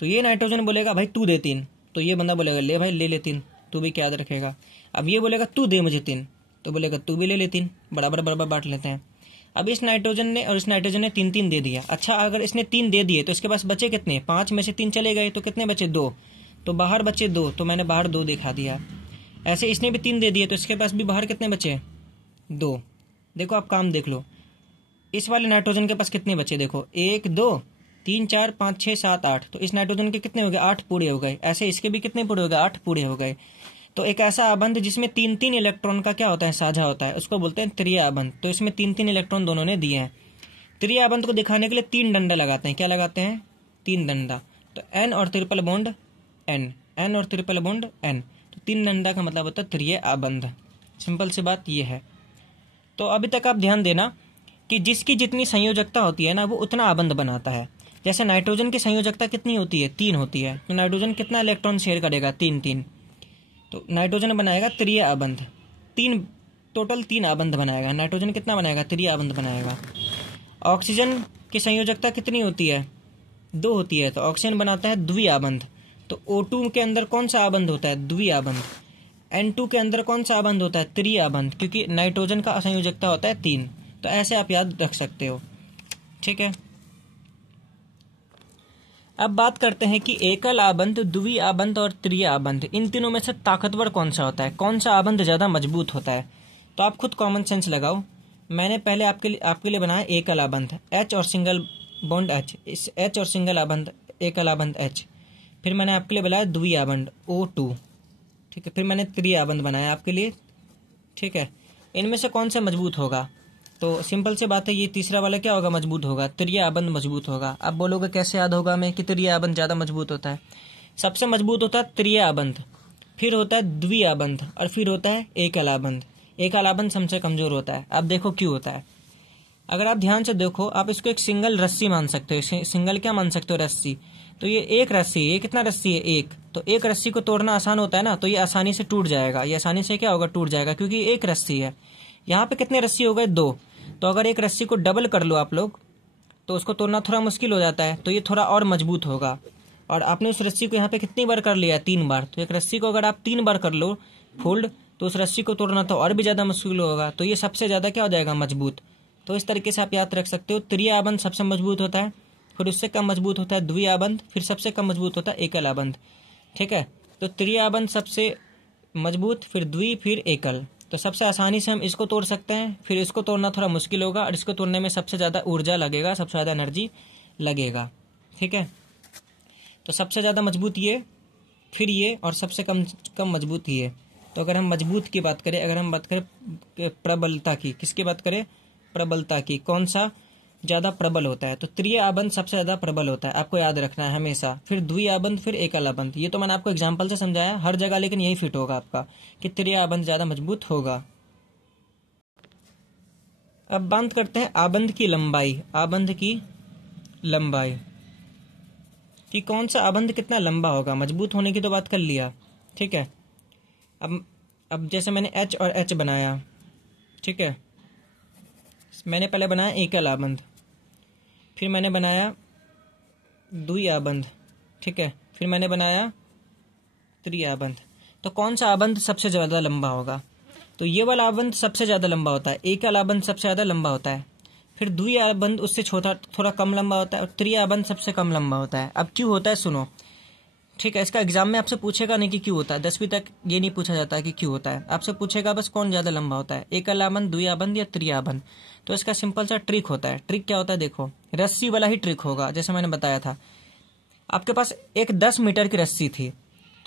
तो ये नाइट्रोजन बोलेगा भाई तू दे 3, तो ये बंदा बोलेगा ले भाई ले 3, तू भी क्या याद रखेगा। अब ये बोलेगा तू दे मुझे 3, तो बोलेगा तू भी ले 3, बराबर बराबर बांट लेते हैं। अब इस नाइट्रोजन ने और इस नाइट्रोजन ने 3 3 दे दिया। अच्छा, अगर इसने 3 दे दिए तो इसके पास बचे कितने, 5 में से 3 चले गए, तो कितने बचे, 2। तो बाहर बचे 2, तो मैंने बाहर 2 दिखा दिया। ऐसे इसने भी 3 दे दिए, तो इसके पास भी बाहर कितने बचे, 2। देखो आप काम देख लो, इस वाले नाइट्रोजन के पास कितने बचे, देखो 1 2 3 4 5 6 7 8। तो इस नाइट्रोजन के कितने हो गए, 8 पूरे हो गए। ऐसे इसके भी कितने पूरे हो गए, 8 पूरे हो गए। तो एक ऐसा आबंध जिसमें 3 3 इलेक्ट्रॉन का क्या होता है, साझा होता है, उसको बोलते हैं त्रिय आबंध। तो इसमें 3 3 इलेक्ट्रॉन दोनों ने दिए हैं। त्रिय आबंध को दिखाने के लिए 3 डंडा लगाते हैं। क्या लगाते हैं, 3 डंडा। तो N और ट्रिपल बॉन्ड N, N और ट्रिपल बॉन्ड N। तो 3 डंडा का मतलब होता है त्रिय आबंध। सिंपल सी बात ये है। तो अभी तक आप ध्यान देना कि जिसकी जितनी संयोजकता होती है ना, वो उतना आबंध बनाता है। जैसे नाइट्रोजन की संयोजकता कितनी होती है, 3 होती है। तो नाइट्रोजन कितना इलेक्ट्रॉन शेयर करेगा, 3 3। तो नाइट्रोजन बनाएगा त्रिय आबंध। 3 टोटल 3 आबंध बनाएगा। नाइट्रोजन कितना बनाएगा, त्रिय आबंध बनाएगा। ऑक्सीजन की संयोजकता कितनी होती है, 2 होती है। तो ऑक्सीजन बनाता है द्वि आबंध। तो O2 के अंदर कौन सा आबंध होता है, द्वि आबंध। N2 के अंदर कौन सा आबंध होता है, त्रिय आबंध, क्योंकि नाइट्रोजन का संयोजकता होता है 3। तो ऐसे आप याद रख सकते हो, ठीक है। अब बात करते हैं कि एकल आबंध, द्वि आबंध और त्रिय आबंध, इन तीनों में से ताकतवर कौन सा होता है, कौन सा आबंध ज़्यादा मजबूत होता है। तो आप खुद कॉमन सेंस लगाओ। मैंने पहले आपके लिए बनाया एकल आबंध, H और सिंगल बॉन्ड H, इस H और सिंगल आबंध, एकल आबंध H। फिर मैंने आपके लिए बनाया द्वि आबंध O2, ठीक है। फिर मैंने त्रिय आबंध बनाया आपके लिए, ठीक है। इनमें से कौन सा मजबूत होगा, तो सिंपल से बात है, ये तीसरा वाला क्या होगा, मजबूत होगा, त्रिय आबंध मजबूत होगा। अब बोलोगे कैसे याद होगा मैं कि त्रिय आबंध ज़्यादा मजबूत होता है। सबसे मजबूत होता है त्रिय आबंध, फिर होता है द्वि आबंध, और फिर होता है एकल आबंध। एकल आबंध सबसे कमजोर होता है। अब देखो क्यों होता है। अगर आप ध्यान से देखो, आप इसको एक सिंगल रस्सी मान सकते हो। सिंगल क्या मान सकते हो, रस्सी। तो ये एक रस्सी, ये कितना रस्सी है, 1। तो एक रस्सी को तोड़ना आसान होता है ना, तो ये आसानी से टूट जाएगा। ये आसानी से क्या होगा, टूट जाएगा, क्योंकि एक रस्सी है। यहाँ पे कितने रस्सी हो गए, 2। तो अगर एक रस्सी को डबल कर लो आप लोग, तो उसको तोड़ना थोड़ा मुश्किल हो जाता है। तो ये थोड़ा और मजबूत होगा। और आपने उस रस्सी को यहाँ पे कितनी बार कर लिया, 3 बार। तो एक रस्सी को अगर आप 3 बार कर लो फोल्ड, तो उस रस्सी को तोड़ना तो और भी ज़्यादा मुश्किल होगा। तो ये सबसे ज़्यादा क्या हो जाएगा, मजबूत। तो इस तरीके से आप याद रख सकते हो। त्रिय आबंध सबसे मजबूत होता है, फिर उससे कम मजबूत होता है द्वि आबंध, फिर सबसे कम मजबूत होता है एकल आबंध, ठीक है। तो त्रिय आबंध सबसे मजबूत, फिर द्वि, फिर एकल। तो सबसे आसानी से हम इसको तोड़ सकते हैं, फिर इसको तोड़ना थोड़ा मुश्किल होगा, और इसको तोड़ने में सबसे ज़्यादा ऊर्जा लगेगा, सबसे ज़्यादा एनर्जी लगेगा, ठीक है। तो सबसे ज़्यादा मजबूत ये फिर ये, और सबसे कम कम मजबूत ये। तो अगर हम मजबूत की बात करें, अगर हम बात करें प्रबलता की, किसकी बात करें? प्रबलता की। कौन सा ज़्यादा प्रबल होता है? तो तृतीय आबंध सबसे ज़्यादा प्रबल होता है, आपको याद रखना है हमेशा। फिर द्वितीय आबंध, फिर एकल आबंध। ये तो मैंने आपको एग्जाम्पल से समझाया हर जगह, लेकिन यही फिट होगा आपका कि तृतीय आबंध ज़्यादा मजबूत होगा। अब बात करते हैं आबंध की लंबाई। आबंध की लंबाई कि कौन सा आबंध कितना लंबा होगा। मजबूत होने की तो बात कर लिया, ठीक है। अब जैसे मैंने H और H बनाया, ठीक है। मैंने पहले बनाया एकल आबंध, फिर मैंने बनाया द्वि आबंध, ठीक है, फिर मैंने बनाया त्रि आबंध। तो कौन सा आबंध सबसे ज़्यादा लंबा होगा? तो ये वाला आबंध सबसे ज़्यादा लंबा होता है, एकल आबंध सबसे ज़्यादा लंबा होता है, फिर द्वि आबंध उससे छोटा थोड़ा कम लंबा होता है, और त्रि आबंध सबसे कम लंबा होता है। अब क्यों होता है सुनो, ठीक है। इसका एग्जाम में आपसे पूछेगा नहीं कि क्यों होता है, 10वीं तक ये नहीं पूछा जाता है कि क्यों होता है। आपसे पूछेगा बस कौन ज़्यादा लंबा होता है, एकल आबंध, द्वि आबंध या त्रि आबंध। तो इसका सिंपल सा ट्रिक होता है। ट्रिक क्या होता है? देखो, रस्सी वाला ही ट्रिक होगा, जैसे मैंने बताया था। आपके पास एक 10 मीटर की रस्सी थी,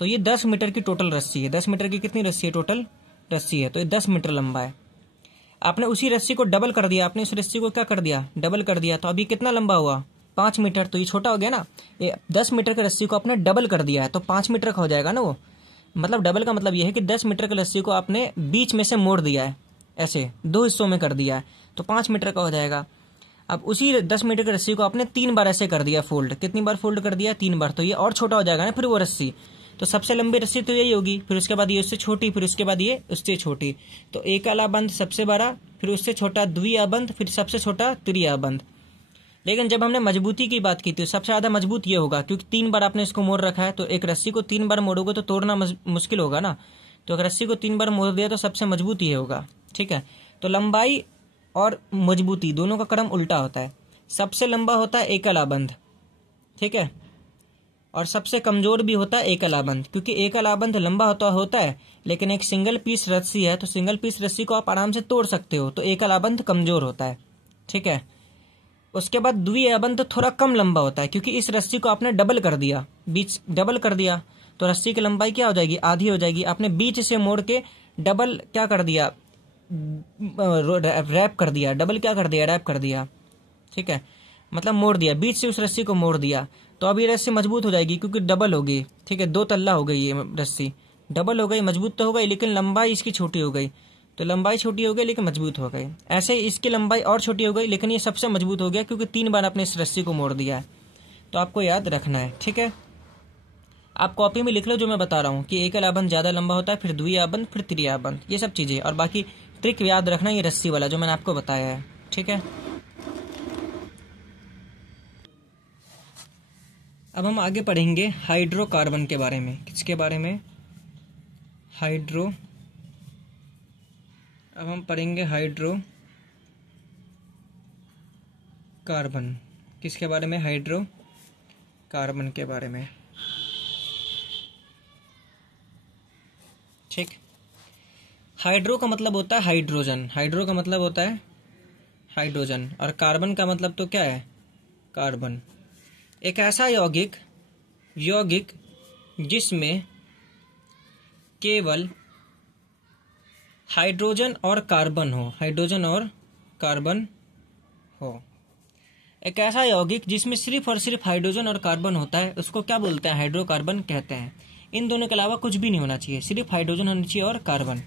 तो ये 10 मीटर की टोटल रस्सी है। 10 मीटर की कितनी रस्सी है? टोटल रस्सी है, तो ये 10 मीटर लंबा है। आपने उसी रस्सी को डबल कर दिया, आपने उस रस्सी को क्या कर दिया? डबल कर दिया। तो अभी कितना लंबा हुआ? 5 मीटर। तो ये छोटा हो गया ना। ये 10 मीटर की रस्सी को आपने डबल कर दिया है, तो 5 मीटर का हो जाएगा ना वो। मतलब डबल का मतलब ये है कि 10 मीटर की रस्सी को आपने बीच में से मोड़ दिया है, ऐसे 2 हिस्सों में कर दिया है, तो 5 मीटर का हो जाएगा। अब उसी 10 मीटर की रस्सी को आपने 3 बार ऐसे कर दिया फोल्ड। कितनी बार फोल्ड कर दिया? 3 बार। तो ये और छोटा हो जाएगा ना फिर वो रस्सी। तो सबसे लंबी रस्सी तो यही होगी, फिर उसके बाद ये उससे छोटी, फिर उसके बाद ये उससे छोटी। तो एकल आबंध सबसे बड़ा, फिर उससे छोटा द्वि आबंध, फिर सबसे छोटा त्रि आबंध। लेकिन जब हमने मजबूती की बात की थी, सबसे ज़्यादा मजबूत ये होगा, क्योंकि 3 बार आपने इसको मोड़ रखा है। तो एक रस्सी को 3 बार मोड़ोगे तो तोड़ना मुश्किल होगा ना। तो अगर रस्सी को 3 बार मोड़ दिया तो सबसे मजबूत ये होगा, ठीक है। तो लंबाई और मजबूती दोनों का क्रम उल्टा होता है। सबसे लंबा होता है एकल आबंध, ठीक है, और सबसे कमजोर भी होता है एकल आबंध। क्योंकि एकल आबंध लंबा होता है, लेकिन एक सिंगल पीस रस्सी है, तो सिंगल पीस रस्सी को आप आराम से तोड़ सकते हो, तो एकल आबंध कमजोर होता है, ठीक है। उसके बाद द्वि आबंध थोड़ा कम लंबा होता है, क्योंकि इस रस्सी को आपने डबल कर दिया, बीच डबल कर दिया, तो रस्सी की लंबाई क्या हो जाएगी? आधी हो जाएगी। आपने बीच से मोड़ के डबल क्या कर दिया? रैप कर दिया। डबल क्या कर दिया? रैप कर दिया, ठीक है। मतलब मोड़ दिया, बीच से उस रस्सी को मोड़ दिया। तो अब ये रस्सी मजबूत हो जाएगी, क्योंकि डबल हो गई, ठीक है। 2 तल्ला हो गई ये रस्सी, डबल हो गई, मजबूत तो हो गई, लेकिन लंबाई इसकी छोटी हो गई। तो लंबाई छोटी हो गई लेकिन मजबूत हो गई। ऐसे ही इसकी लंबाई और छोटी हो गई, लेकिन ये सबसे मजबूत हो गया, क्योंकि 3 बार आपने इस रस्सी को मोड़ दिया है। तो आपको याद रखना है, ठीक है। आप कॉपी में लिख लो जो मैं बता रहा हूँ कि एकल आबंध ज़्यादा लंबा होता है, फिर द्वि आबंध, फिर त्रि आबंध, ये सब चीज़ें। और बाकी ट्रिक याद रखना ये रस्सी वाला जो मैंने आपको बताया है, ठीक है। अब हम आगे पढ़ेंगे हाइड्रोकार्बन के बारे में। किसके बारे में? अब हम पढ़ेंगे हाइड्रोकार्बन। किसके बारे में? हाइड्रोकार्बन के बारे में, ठीक। हाइड्रो का मतलब होता है हाइड्रोजन। हाइड्रो का मतलब होता है हाइड्रोजन, और कार्बन का मतलब तो क्या है? कार्बन। एक ऐसा यौगिक जिसमें केवल हाइड्रोजन और कार्बन हो। एक ऐसा यौगिक जिसमें सिर्फ और सिर्फ हाइड्रोजन और कार्बन होता है, उसको क्या बोलते हैं? हाइड्रोकार्बन कहते हैं। इन दोनों के अलावा कुछ भी नहीं होना चाहिए, सिर्फ हाइड्रोजन होना चाहिए और कार्बन।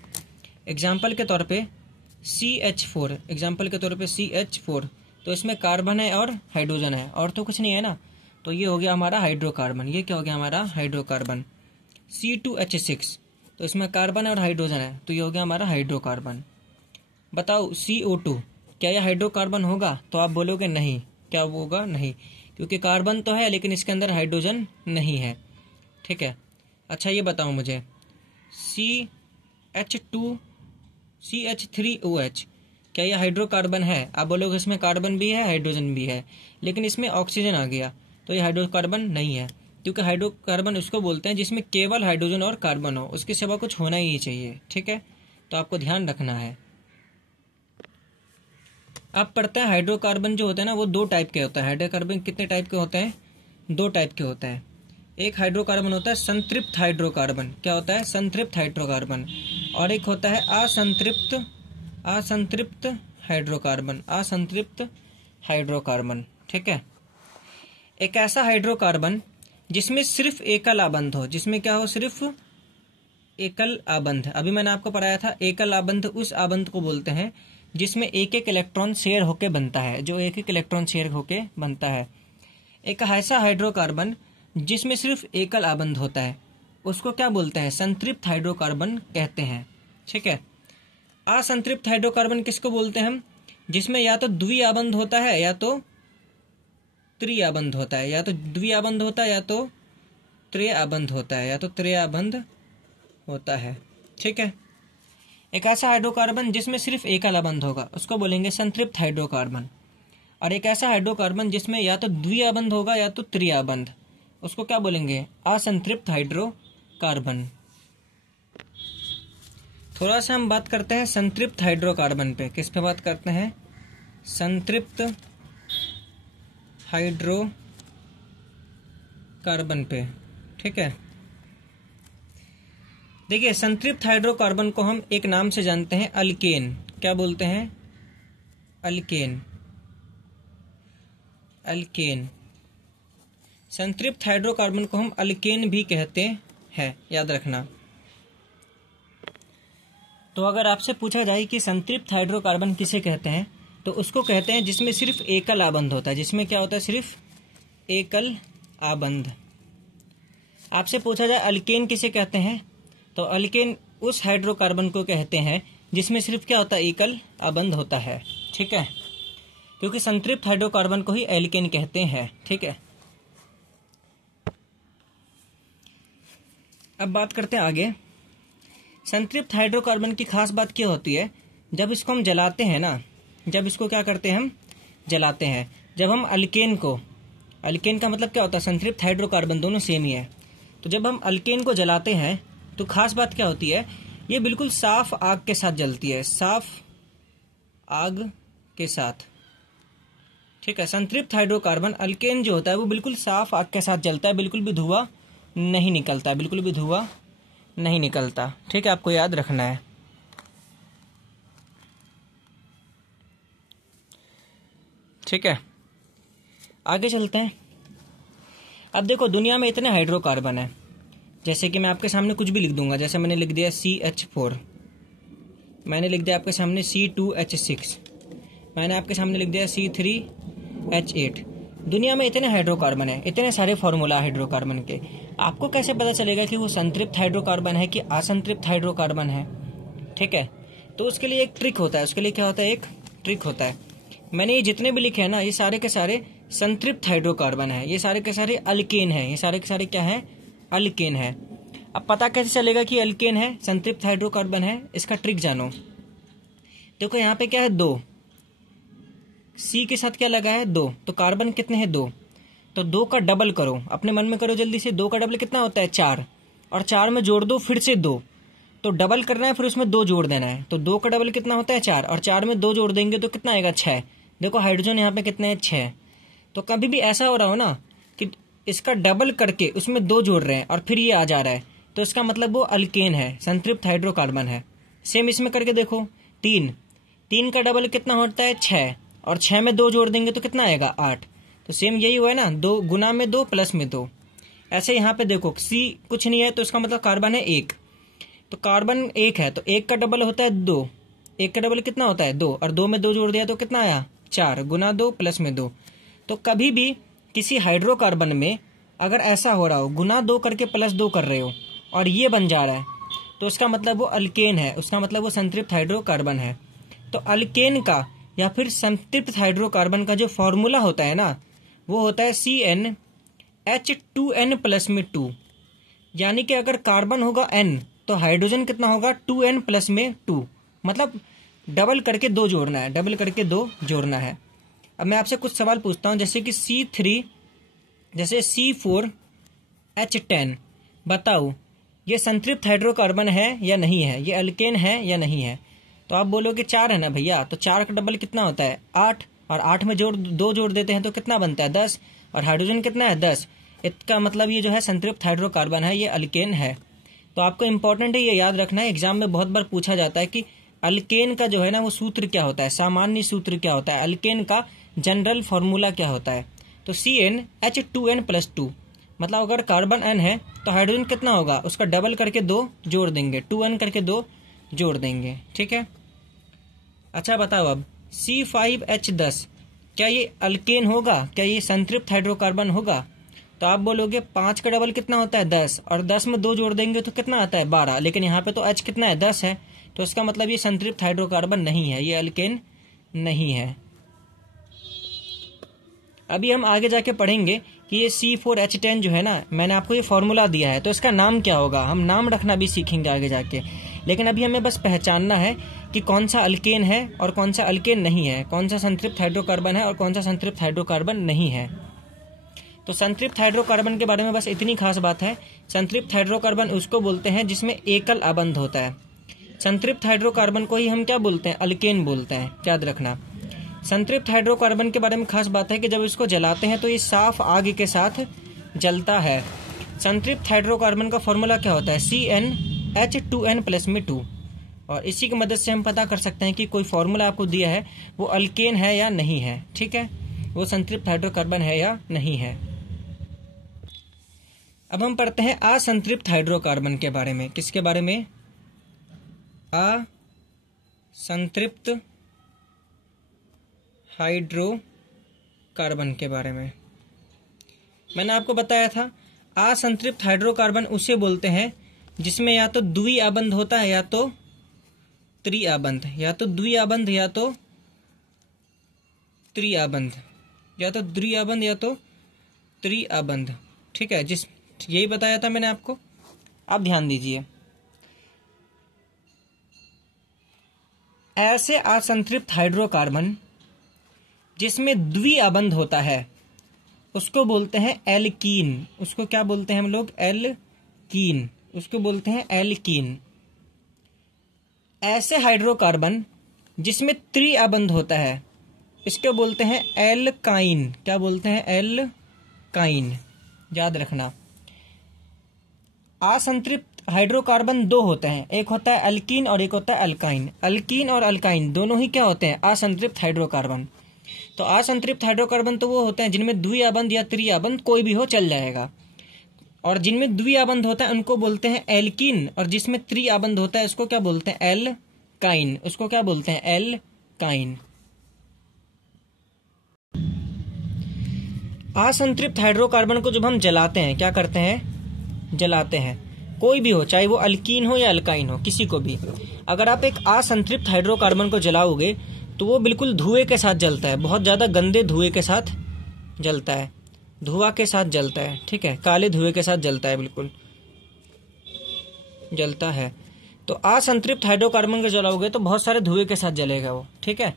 एग्जाम्पल के तौर पे CH4, तो इसमें कार्बन है और हाइड्रोजन है, और तो कुछ नहीं है ना। तो ये हो गया हमारा हाइड्रोकार्बन। ये क्या हो गया हमारा? हाइड्रोकार्बन। C2H6, तो इसमें कार्बन है और हाइड्रोजन है, तो ये हो गया हमारा हाइड्रोकार्बन। बताओ CO2, क्या यह हाइड्रोकार्बन होगा? तो आप बोलोगे नहीं। क्या होगा? नहीं, क्योंकि कार्बन तो है लेकिन इसके अंदर हाइड्रोजन नहीं है, ठीक है। अच्छा ये बताओ मुझे, CH3OH, क्या यह हाइड्रोकार्बन है? आप बोलोगे इसमें कार्बन भी है, हाइड्रोजन भी है, लेकिन इसमें ऑक्सीजन आ गया, तो ये हाइड्रोकार्बन नहीं है। क्योंकि हाइड्रोकार्बन उसको बोलते हैं जिसमें केवल हाइड्रोजन और कार्बन हो, उसके सिवा कुछ होना ही नहीं चाहिए, ठीक है। तो आपको ध्यान रखना है। आप पढ़ते हैं हाइड्रोकार्बन जो होते हैं ना, वो 2 टाइप के होते हैं। हाइड्रोकार्बन कितने टाइप के होते हैं? 2 टाइप के होते हैं। एक हाइड्रोकार्बन होता है संतृप्त हाइड्रोकार्बन, क्या होता है? संतृप्त हाइड्रोकार्बन। और एक होता है असंतृप्त हाइड्रोकार्बन, असंतृप्त हाइड्रोकार्बन। ठीक है। एक ऐसा हाइड्रोकार्बन जिसमें सिर्फ एकल आबंध हो, जिसमें क्या हो? सिर्फ एकल आबंध। अभी मैंने आपको पढ़ाया था एकल आबंध उस आबंध को बोलते हैं जिसमें एक एक इलेक्ट्रॉन शेयर होके बनता है, जो एक एक इलेक्ट्रॉन शेयर होके बनता है। एक ऐसा हाइड्रोकार्बन जिसमें सिर्फ एकल आबंध होता है उसको क्या बोलते हैं? संतृप्त हाइड्रोकार्बन कहते हैं। ठीक है। असंतृप्त हाइड्रोकार्बन किसको बोलते हैं हम? जिसमें या तो द्वि आबंध होता है या तो त्रि आबंध होता है, या तो द्वि आबंध होता है या तो त्रि आबंध होता है, या तो त्रि आबंध होता है। ठीक है। एक ऐसा हाइड्रोकार्बन जिसमें सिर्फ एकल आबंध होगा उसको बोलेंगे संतृप्त हाइड्रोकार्बन। और एक ऐसा हाइड्रोकार्बन जिसमें या तो द्विआबंध होगा या तो त्रिआबंध, उसको क्या बोलेंगे? असंतृप्त हाइड्रोकार्बन। थोड़ा सा हम बात करते हैं संतृप्त हाइड्रोकार्बन पे। किस पे बात करते हैं? संतृप्त हाइड्रोकार्बन पे। ठीक है। देखिए, संतृप्त हाइड्रोकार्बन को हम एक नाम से जानते हैं, अल्केन। क्या बोलते हैं? अल्केन। अल्केन। संतृप्त हाइड्रोकार्बन को हम अल्केन भी कहते हैं, याद रखना। तो अगर आपसे पूछा जाए कि संतृप्त हाइड्रोकार्बन किसे कहते हैं, तो उसको कहते हैं जिसमें सिर्फ एकल आबंध होता है। जिसमें क्या होता है? सिर्फ एकल आबंध। आपसे पूछा जाए अल्केन किसे कहते हैं, तो अल्केन उस हाइड्रोकार्बन को कहते हैं जिसमें सिर्फ क्या होता है? एकल आबंध होता है। ठीक है। क्योंकि संतृप्त हाइड्रोकार्बन को ही एल्केन कहते हैं। ठीक है। अब बात करते हैं आगे। संतृप्त हाइड्रोकार्बन की खास बात क्या होती है? जब इसको हम जलाते हैं ना, जब इसको क्या करते हैं? हम जलाते हैं। जब हम अल्केन को, अल्केन का मतलब क्या होता है? संतृप्त हाइड्रोकार्बन, दोनों सेम ही है। तो जब हम अल्केन को जलाते हैं तो खास बात क्या होती है? ये बिल्कुल साफ आग के साथ जलती है, साफ आग के साथ। ठीक है। संतृप्त हाइड्रोकार्बन अल्केन जो होता है वो बिल्कुल साफ आग के साथ जलता है, बिल्कुल भी धुआं नहीं निकलता, बिल्कुल भी धुआं नहीं निकलता। ठीक है, आपको याद रखना है। ठीक है, आगे चलते हैं। अब देखो, दुनिया में इतने हाइड्रोकार्बन है, जैसे कि मैं आपके सामने कुछ भी लिख दूंगा। जैसे मैंने लिख दिया CH4, मैंने लिख दिया आपके सामने C2H6, मैंने आपके सामने लिख दिया C3H8। दुनिया में इतने हाइड्रोकार्बन है, इतने सारे फॉर्मूला हाइड्रोकार्बन के। आपको कैसे पता चलेगा कि वो संतृप्त हाइड्रोकार्बन है कि असंतृप्त हाइड्रोकार्बन है? ठीक है। तो उसके लिए एक ट्रिक होता है। उसके लिए क्या होता है? एक ट्रिक होता है। मैंने ये जितने भी लिखे हैं ना, ये सारे के सारे संतृप्त हाइड्रोकार्बन है, ये सारे के सारे अल्केन है, ये सारे के सारे क्या है? अल्केन है। अब पता कैसे चलेगा कि अल्केन है, संतृप्त हाइड्रोकार्बन है? इसका ट्रिक जानो। देखो, यहाँ पे क्या है? 2। C के साथ क्या लगा है? 2। तो कार्बन कितने हैं? 2। तो 2 का डबल करो, अपने मन में करो जल्दी से। 2 का डबल कितना होता है? 4। और 4 में जोड़ दो फिर से 2, तो डबल करना है, फिर उसमें 2 जोड़ देना है। तो 2 का डबल कितना होता है? 4। और 4 में 2 जोड़ देंगे तो कितना आएगा? 6। देखो, हाइड्रोजन यहाँ पे कितने हैं? 6। तो कभी भी ऐसा हो रहा हो ना कि इसका डबल करके उसमें 2 जोड़ रहे हैं और फिर ये आ जा रहा है, तो इसका मतलब वो अल्केन है, संतृप्त हाइड्रोकार्बन है। सेम इसमें करके देखो। 3 का डबल कितना होता है? 6। और 6 में 2 जोड़ देंगे तो कितना आएगा? 8। तो सेम यही हुआ है ना, 2 गुना में 2 प्लस में 2। ऐसे यहाँ पे देखो, C कुछ नहीं है तो इसका मतलब कार्बन है 1। तो कार्बन 1 है तो 1 का डबल होता है 2। 1 का डबल कितना होता है? 2। और 2 में 2 जोड़ दिया तो कितना आया? 4 गुना 2 प्लस में 2। तो कभी भी किसी हाइड्रोकार्बन में अगर ऐसा हो रहा हो, गुना 2 करके प्लस 2 कर रहे हो और ये बन जा रहा है, तो उसका मतलब वो अल्केन है, उसका मतलब वो संतृप्त हाइड्रोकार्बन है। तो अल्केन का या फिर संतृप्त हाइड्रोकार्बन का जो फॉर्मूला होता है ना, वो होता है CnH2n प्लस में 2। यानी कि अगर कार्बन होगा N तो हाइड्रोजन कितना होगा? 2n प्लस में 2। मतलब डबल करके 2 जोड़ना है, डबल करके 2 जोड़ना है। अब मैं आपसे कुछ सवाल पूछता हूँ, जैसे कि C4H10, बताओ ये संतृप्त हाइड्रोकार्बन है या नहीं है? ये अल्केन है या नहीं है? तो आप बोलोगे 4 है ना भैया, तो 4 का डबल कितना होता है? 8। और 8 में 2 जोड़ देते हैं तो कितना बनता है? 10। और हाइड्रोजन कितना है? 10। इसका मतलब ये जो है संतृप्त हाइड्रोकार्बन है, ये अल्केन है। तो आपको इम्पोर्टेंट है, ये याद रखना है, एग्जाम में बहुत बार पूछा जाता है कि अल्केन का जो है ना वो सूत्र क्या होता है, सामान्य सूत्र क्या होता है, अल्केन का जनरल फॉर्मूला क्या होता है। तो CnH2n+2, मतलब अगर कार्बन N है तो हाइड्रोजन कितना होगा, उसका डबल करके 2 जोड़ देंगे, 2n करके 2 जोड़ देंगे, ठीक है। अच्छा बताओ अब C5H10 क्या ये अल्केन होगा, क्या ये संतृप्त हाइड्रोकार्बन होगा? तो आप बोलोगे 5 का डबल कितना होता है 10, और 10 में 2 जोड़ देंगे तो कितना आता है 12, लेकिन यहाँ पे तो H कितना है 10 है, तो इसका मतलब ये संतृप्त हाइड्रोकार्बन नहीं है, ये अल्केन नहीं है। अभी हम आगे जाके पढ़ेंगे कि ये C4H10 जो है ना, मैंने आपको ये फॉर्मूला दिया है, तो इसका नाम क्या होगा, हम नाम रखना भी सीखेंगे आगे जाके। लेकिन अभी हमें बस पहचानना है कि कौन सा अल्केन है और कौन सा अल्केन नहीं है, कौन सा संतृप्त हाइड्रोकार्बन है और कौन सा संतृप्त हाइड्रोकार्बन नहीं है। तो संतृप्त हाइड्रोकार्बन के बारे में बस इतनी खास बात है, संतृप्त हाइड्रोकार्बन उसको बोलते हैं जिसमें एकल आबंध होता है। संतृप्त हाइड्रोकार्बन को ही हम क्या बोलते हैं, अल्केन बोलते हैं, याद रखना। संतृप्त हाइड्रोकार्बन के बारे में खास बात है कि जब इसको जलाते हैं तो ये साफ आग के साथ जलता है। संतृप्त हाइड्रोकार्बन का फॉर्मूला क्या होता है, CnH2n+2, और इसी की मदद से हम पता कर सकते हैं कि कोई फॉर्मूला आपको दिया है वो अल्केन है या नहीं है, ठीक है, वो संतृप्त हाइड्रोकार्बन है या नहीं है। अब हम पढ़ते हैं असंतृप्त हाइड्रोकार्बन के बारे में। किसके बारे में, असंतृप्त हाइड्रोकार्बन के बारे में। मैंने आपको बताया था असंतृप्त हाइड्रोकार्बन उसे बोलते हैं जिसमें या तो द्विआबंध होता है या तो त्रिआबंध, या तो द्विआबंध या तो त्रिआबंध, या तो द्विआबंध या तो त्रिआबंध, ठीक है, यही बताया था मैंने आपको। आप ध्यान दीजिए, ऐसे असंतृप्त हाइड्रोकार्बन जिसमें द्विआबंध होता है उसको बोलते हैं एल्कीन। उसको क्या बोलते हैं हम लोग, एल्कीन, उसको बोलते हैं एल्कीन। ऐसे हाइड्रोकार्बन जिसमें त्रिआबंध होता है इसको बोलते हैं एल्काइन। क्या बोलते हैं, एल्काइन, याद रखना। असंतृप्त हाइड्रोकार्बन 2 होते हैं, एक होता है अल्कीन और एक होता है अल्काइन। अल्कीन और अल्काइन दोनों ही क्या होते हैं, असंतृप्त हाइड्रोकार्बन। तो असंतृप्त हाइड्रोकार्बन तो वो होते हैं जिनमें द्विआबंध या त्रिआबंध कोई भी हो चल जाएगा, और जिनमें द्विआबंध होता है उनको बोलते हैं एल्कीन, और जिसमें त्रिआबंध होता है उसको क्या बोलते हैं, एल्काइन। उसको क्या बोलते हैं, एल्काइन। असंतृप्त हाइड्रोकार्बन को जब हम जलाते हैं, क्या करते हैं, जलाते हैं, कोई भी हो, चाहे वो अल्कीन हो या अल्काइन हो, किसी को भी। अगर आप एक असंतृप्त हाइड्रोकार्बन को जलाओगे तो वो बिल्कुल धुएं के साथ जलता है, बहुत ज़्यादा गंदे धुएं के साथ जलता है, धुआं के साथ जलता है, ठीक है, काले धुएं के साथ जलता है, बिल्कुल जलता है। तो असंतृप्त हाइड्रोकार्बन को जलाओगे तो बहुत सारे धुएं के साथ जलेगा वो, ठीक है।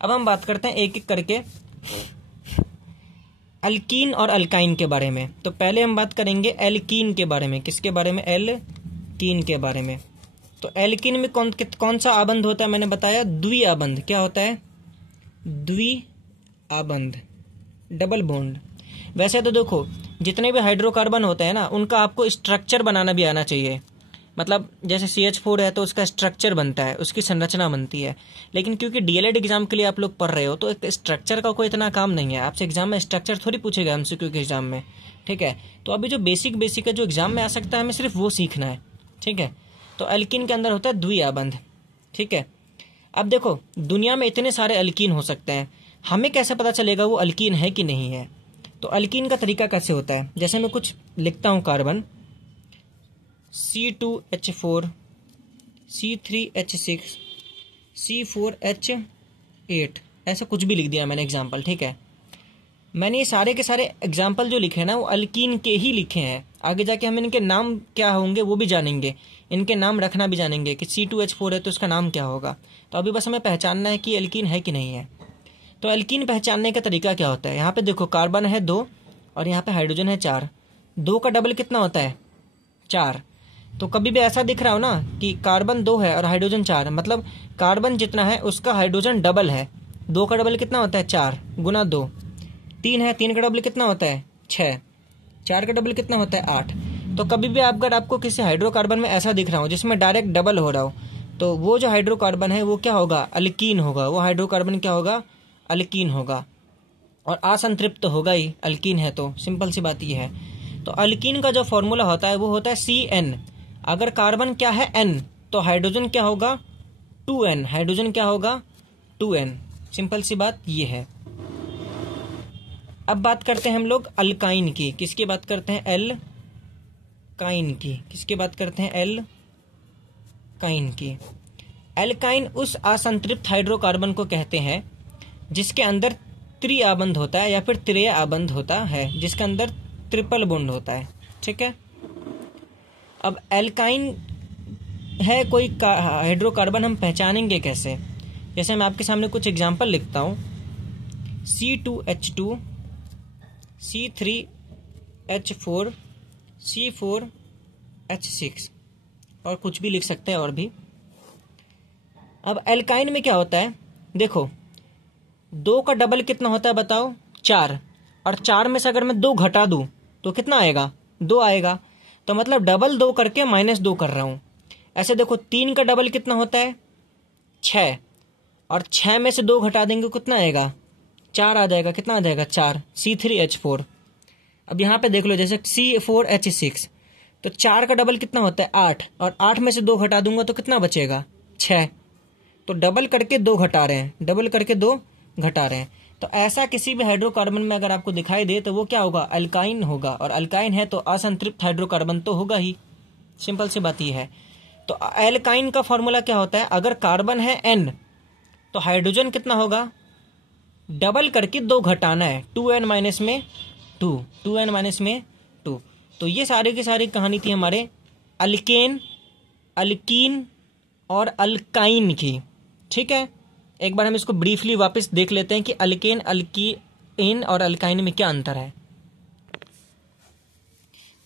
अब हम बात करते हैं एक एक करके अल्कीन और अल्काइन के बारे में। तो पहले हम बात करेंगे एल्कीन के बारे में। किसके बारे में, एल्कीन के बारे में। तो एल्कीन में कौन सा आबंध होता है, मैंने बताया द्विआबंध। क्या होता है, द्विआबंध, डबल बॉन्ड। वैसे तो देखो जितने भी हाइड्रोकार्बन होते हैं ना उनका आपको स्ट्रक्चर बनाना भी आना चाहिए। मतलब जैसे CH4 है तो उसका स्ट्रक्चर बनता है, उसकी संरचना बनती है। लेकिन क्योंकि DLED एग्जाम के लिए आप लोग पढ़ रहे हो तो एक स्ट्रक्चर का कोई इतना काम नहीं है। आपसे एग्जाम में स्ट्रक्चर थोड़ी पूछेगा MCQ के एग्जाम में, ठीक है। तो अभी जो बेसिक है जो एग्जाम में आ सकता है हमें सिर्फ वो सीखना है, ठीक है। तो एल्कीन के अंदर होता है द्विआबंध, ठीक है। अब देखो दुनिया में इतने सारे एल्कीन हो सकते हैं, हमें कैसे पता चलेगा वो एल्कीन है कि नहीं है। तो एल्कीन का तरीका कैसे होता है, जैसे मैं कुछ लिखता हूँ, कार्बन C2H4, C3H6, C4H8, ऐसा कुछ भी लिख दिया मैंने एग्जाम्पल, ठीक है। मैंने ये सारे के सारे एग्जाम्पल जो लिखे हैं ना वो अल्कीन के ही लिखे हैं। आगे जाके हम इनके नाम क्या होंगे वो भी जानेंगे, इनके नाम रखना भी जानेंगे कि C2H4 है तो उसका नाम क्या होगा। तो अभी बस हमें पहचानना है कि एल्कीन है कि नहीं है। तो एल्कीन पहचानने का तरीका क्या होता है, यहाँ पे देखो कार्बन है 2 और यहाँ पे हाइड्रोजन है 4। 2 का डबल कितना होता है, 4। तो कभी भी ऐसा दिख रहा हो ना कि कार्बन 2 है और हाइड्रोजन 4, मतलब कार्बन जितना है उसका हाइड्रोजन डबल है। 2 का डबल कितना होता है, 4 गुना 2। 3 है, 3 का डबल कितना होता है, 6। 4 का डबल कितना होता है 8। तो कभी भी अगर आपको किसी हाइड्रोकार्बन में ऐसा दिख रहा हो जिसमें डायरेक्ट डबल हो रहा हो, तो वो जो हाइड्रोकार्बन है वो क्या होगा, अल्कीन होगा। वो हाइड्रोकार्बन क्या होगा, अल्कीन होगा। और असंतृप्त तो होगा ही, अल्कीन है तो, सिंपल सी बात ये है। तो अल्कीन का जो फॉर्मूला होता है वो होता है CN। अगर कार्बन क्या है N, तो हाइड्रोजन क्या होगा 2N। हाइड्रोजन क्या होगा 2N। सिंपल सी बात ये है। अब बात करते हैं हम लोग अल्काइन की। किसकी बात करते हैं, एल्काइन की। किसकी बात करते हैं, एल्काइन की। एल्काइन उस असंतृप्त हाइड्रोकार्बन को कहते हैं जिसके अंदर त्रिआबंध होता है या फिर त्रिय आबंध होता है, जिसके अंदर ट्रिपल बॉन्ड होता है। ठीक है। अब एल्काइन है कोई हाइड्रोकार्बन, हम पहचानेंगे कैसे? जैसे मैं आपके सामने कुछ एग्जांपल लिखता हूं, C2H2, C3H4, C4H6 और कुछ भी लिख सकते हैं और भी। अब एल्काइन में क्या होता है, देखो 2 का डबल कितना होता है बताओ, 4। और 4 में से अगर मैं 2 घटा दूं तो कितना आएगा, 2 आएगा। तो मतलब डबल 2 करके -2 कर रहा हूं। ऐसे देखो 3 का डबल कितना होता है 6, और 6 में से 2 घटा देंगे कितना आएगा, 4 आ जाएगा। कितना आ जाएगा 4, C3H4। अब यहाँ पे देख लो जैसे C4H6, तो 4 का डबल कितना होता है 8, और 8 में से 2 घटा दूंगा तो कितना बचेगा 6। तो डबल करके 2 घटा रहे हैं, डबल करके 2 घटा रहे हैं। तो ऐसा किसी भी हाइड्रोकार्बन में अगर आपको दिखाई दे तो वो क्या होगा, अल्काइन होगा। और अल्काइन है तो असंतृप्त हाइड्रोकार्बन तो होगा ही, सिंपल सी बात ये है। तो एल्काइन का फॉर्मूला क्या होता है, अगर कार्बन है N तो हाइड्रोजन कितना होगा, डबल करके 2 घटाना है, 2N माइनस में 2, 2N माइनस में 2। तो ये सारी की सारी कहानी थी हमारे अल्केन, अल्कीन और अल्काइन की। ठीक है। एक बार हम इसको ब्रीफली वापस देख लेते हैं कि अल्केन, अल्कीन और अल्काइन में क्या अंतर है।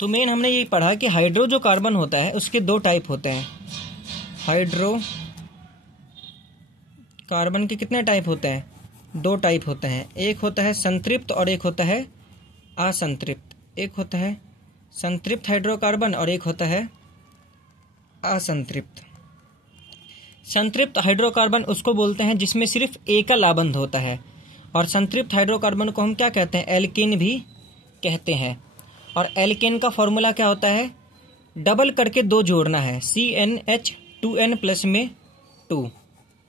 तो मेन हमने यही पढ़ा कि हाइड्रो जो कार्बन होता है उसके 2 टाइप होते हैं। हाइड्रो कार्बन के कितने टाइप होते हैं, 2 टाइप होते हैं। एक होता है संतृप्त और एक होता है असंतृप्त। एक होता है संतृप्त हाइड्रोकार्बन और एक होता है असंतृप्त। संतृप्त हाइड्रोकार्बन उसको बोलते हैं जिसमें सिर्फ एकल आबंध होता है, और संतृप्त हाइड्रोकार्बन को हम क्या कहते हैं, एल्केन भी कहते हैं। और एल्केन का फॉर्मूला क्या होता है, डबल करके 2 जोड़ना है, CnH2n प्लस में 2।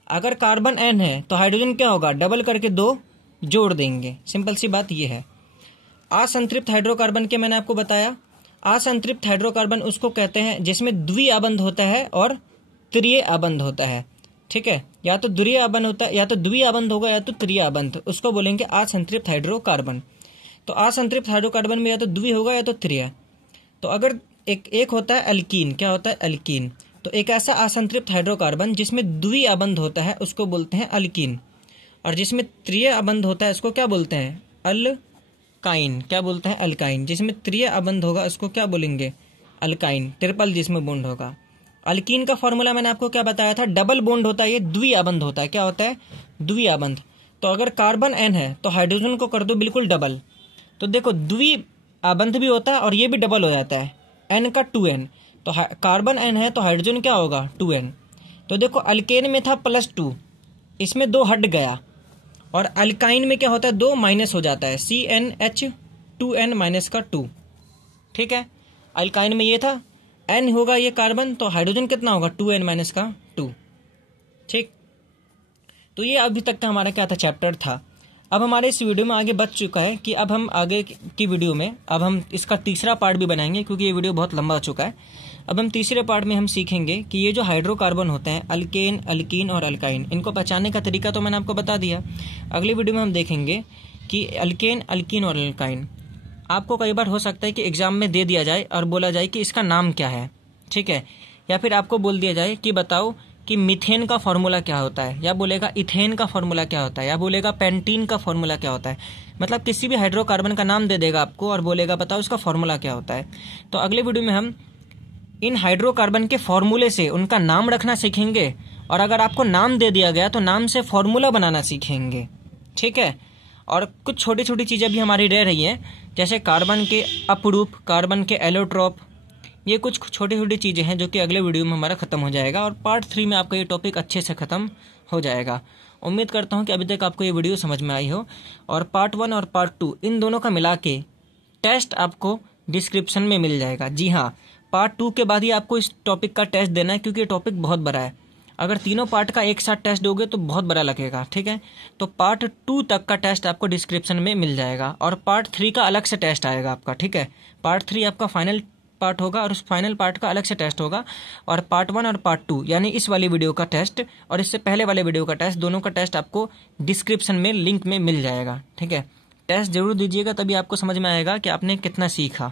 अगर कार्बन N है तो हाइड्रोजन क्या होगा, डबल करके 2 जोड़ देंगे। सिंपल सी बात ये है। असंतृप्त हाइड्रोकार्बन के मैंने आपको बताया, असंतृप्त हाइड्रोकार्बन उसको कहते हैं जिसमें द्विआबंध होता है और त्रिय आबंध होता है। ठीक है। या तो द्वितीय आबंध होता है, या तो द्विआबंध होगा या तो त्रिय आबंध, उसको बोलेंगे असंतृप्त हाइड्रोकार्बन। तो असंतृप्त हाइड्रोकार्बन में या तो द्वि होगा या तो त्रिय। तो अगर एक होता है अल्कीन, क्या होता है अल्कीन, तो एक ऐसा असंतृप्त हाइड्रोकार्बन जिसमें द्विआबंध होता है उसको बोलते हैं अल्कीन, और जिसमें त्रिय आबंध होता है उसको क्या बोलते हैं, अल्काइन। क्या बोलते हैं, अल्काइन। जिसमें त्रिय आबंध होगा उसको क्या बोलेंगे, अल्काइन, ट्रिपल जिसमें बॉन्ड होगा। अल्कीन का फॉर्मूला मैंने आपको क्या बताया था, डबल बॉन्ड होता है, ये द्विआबंध होता है। क्या होता है, द्विआबंध। तो अगर कार्बन N है तो हाइड्रोजन को कर दो बिल्कुल डबल, तो देखो द्विआबंध भी होता है और ये भी डबल हो जाता है, N का 2N। तो कार्बन N है तो हाइड्रोजन क्या होगा 2N। तो देखो अल्केन में था +2, इसमें 2 हट गया, और अल्काइन में क्या होता है 2 माइनस हो जाता है, CnH2n माइनस का 2। ठीक है। अल्काइन में ये था, N होगा ये कार्बन, तो हाइड्रोजन कितना होगा 2N माइनस का 2। ठीक। तो ये अभी तक का हमारा क्या था, चैप्टर था। अब हमारे इस वीडियो में आगे बच चुका है कि अब हम आगे की वीडियो में अब हम इसका तीसरा पार्ट भी बनाएंगे, क्योंकि ये वीडियो बहुत लंबा हो चुका है। अब हम तीसरे पार्ट में हम सीखेंगे कि ये जो हाइड्रोकार्बन होते हैं अल्केन, अल्कीन और अल्काइन, इनको पहचानने का तरीका तो मैंने आपको बता दिया। अगली वीडियो में हम देखेंगे कि अल्केन, अल्कीन और अल्काइन, आपको कई बार हो सकता है कि एग्जाम में दे दिया जाए और बोला जाए कि इसका नाम क्या है। ठीक है। या फिर आपको बोल दिया जाए कि बताओ कि मीथेन का फॉर्मूला क्या होता है, या बोलेगा इथेन का फॉर्मूला क्या होता है, या बोलेगा पेंटीन का फॉर्मूला क्या होता है। मतलब किसी भी हाइड्रोकार्बन का नाम दे देगा आपको और बोलेगा बताओ इसका फॉर्मूला क्या होता है। तो अगले वीडियो में हम इन हाइड्रोकार्बन के फॉर्मूले से उनका नाम रखना सीखेंगे, और अगर आपको नाम दे दिया गया तो नाम से फॉर्मूला बनाना सीखेंगे। ठीक है। और कुछ छोटी छोटी चीज़ें भी हमारी रह रही हैं, जैसे कार्बन के अपरूप, कार्बन के एलोट्रॉप। ये कुछ छोटी छोटी चीज़ें हैं जो कि अगले वीडियो में हमारा ख़त्म हो जाएगा और पार्ट 3 में आपका ये टॉपिक अच्छे से ख़त्म हो जाएगा। उम्मीद करता हूँ कि अभी तक आपको ये वीडियो समझ में आई हो। और पार्ट 1 और पार्ट 2 इन दोनों का मिला के टेस्ट आपको डिस्क्रिप्शन में मिल जाएगा। जी हाँ, पार्ट 2 के बाद ही आपको इस टॉपिक का टेस्ट देना है, क्योंकि ये टॉपिक बहुत बड़ा है। अगर तीनों पार्ट का एक साथ टेस्ट दोगे तो बहुत बड़ा लगेगा, ठीक है। तो पार्ट 2 तक का टेस्ट आपको डिस्क्रिप्शन में मिल जाएगा और पार्ट 3 का अलग से टेस्ट आएगा आपका, ठीक है। पार्ट 3 आपका फाइनल पार्ट होगा और उस फाइनल पार्ट का अलग से टेस्ट होगा। और पार्ट 1 और पार्ट 2 यानी इस वाली वीडियो का टेस्ट और इससे पहले वाले वीडियो का टेस्ट, दोनों का टेस्ट आपको डिस्क्रिप्शन में लिंक में मिल जाएगा, ठीक है। टेस्ट जरूर दीजिएगा, तभी आपको समझ में आएगा कि आपने कितना सीखा।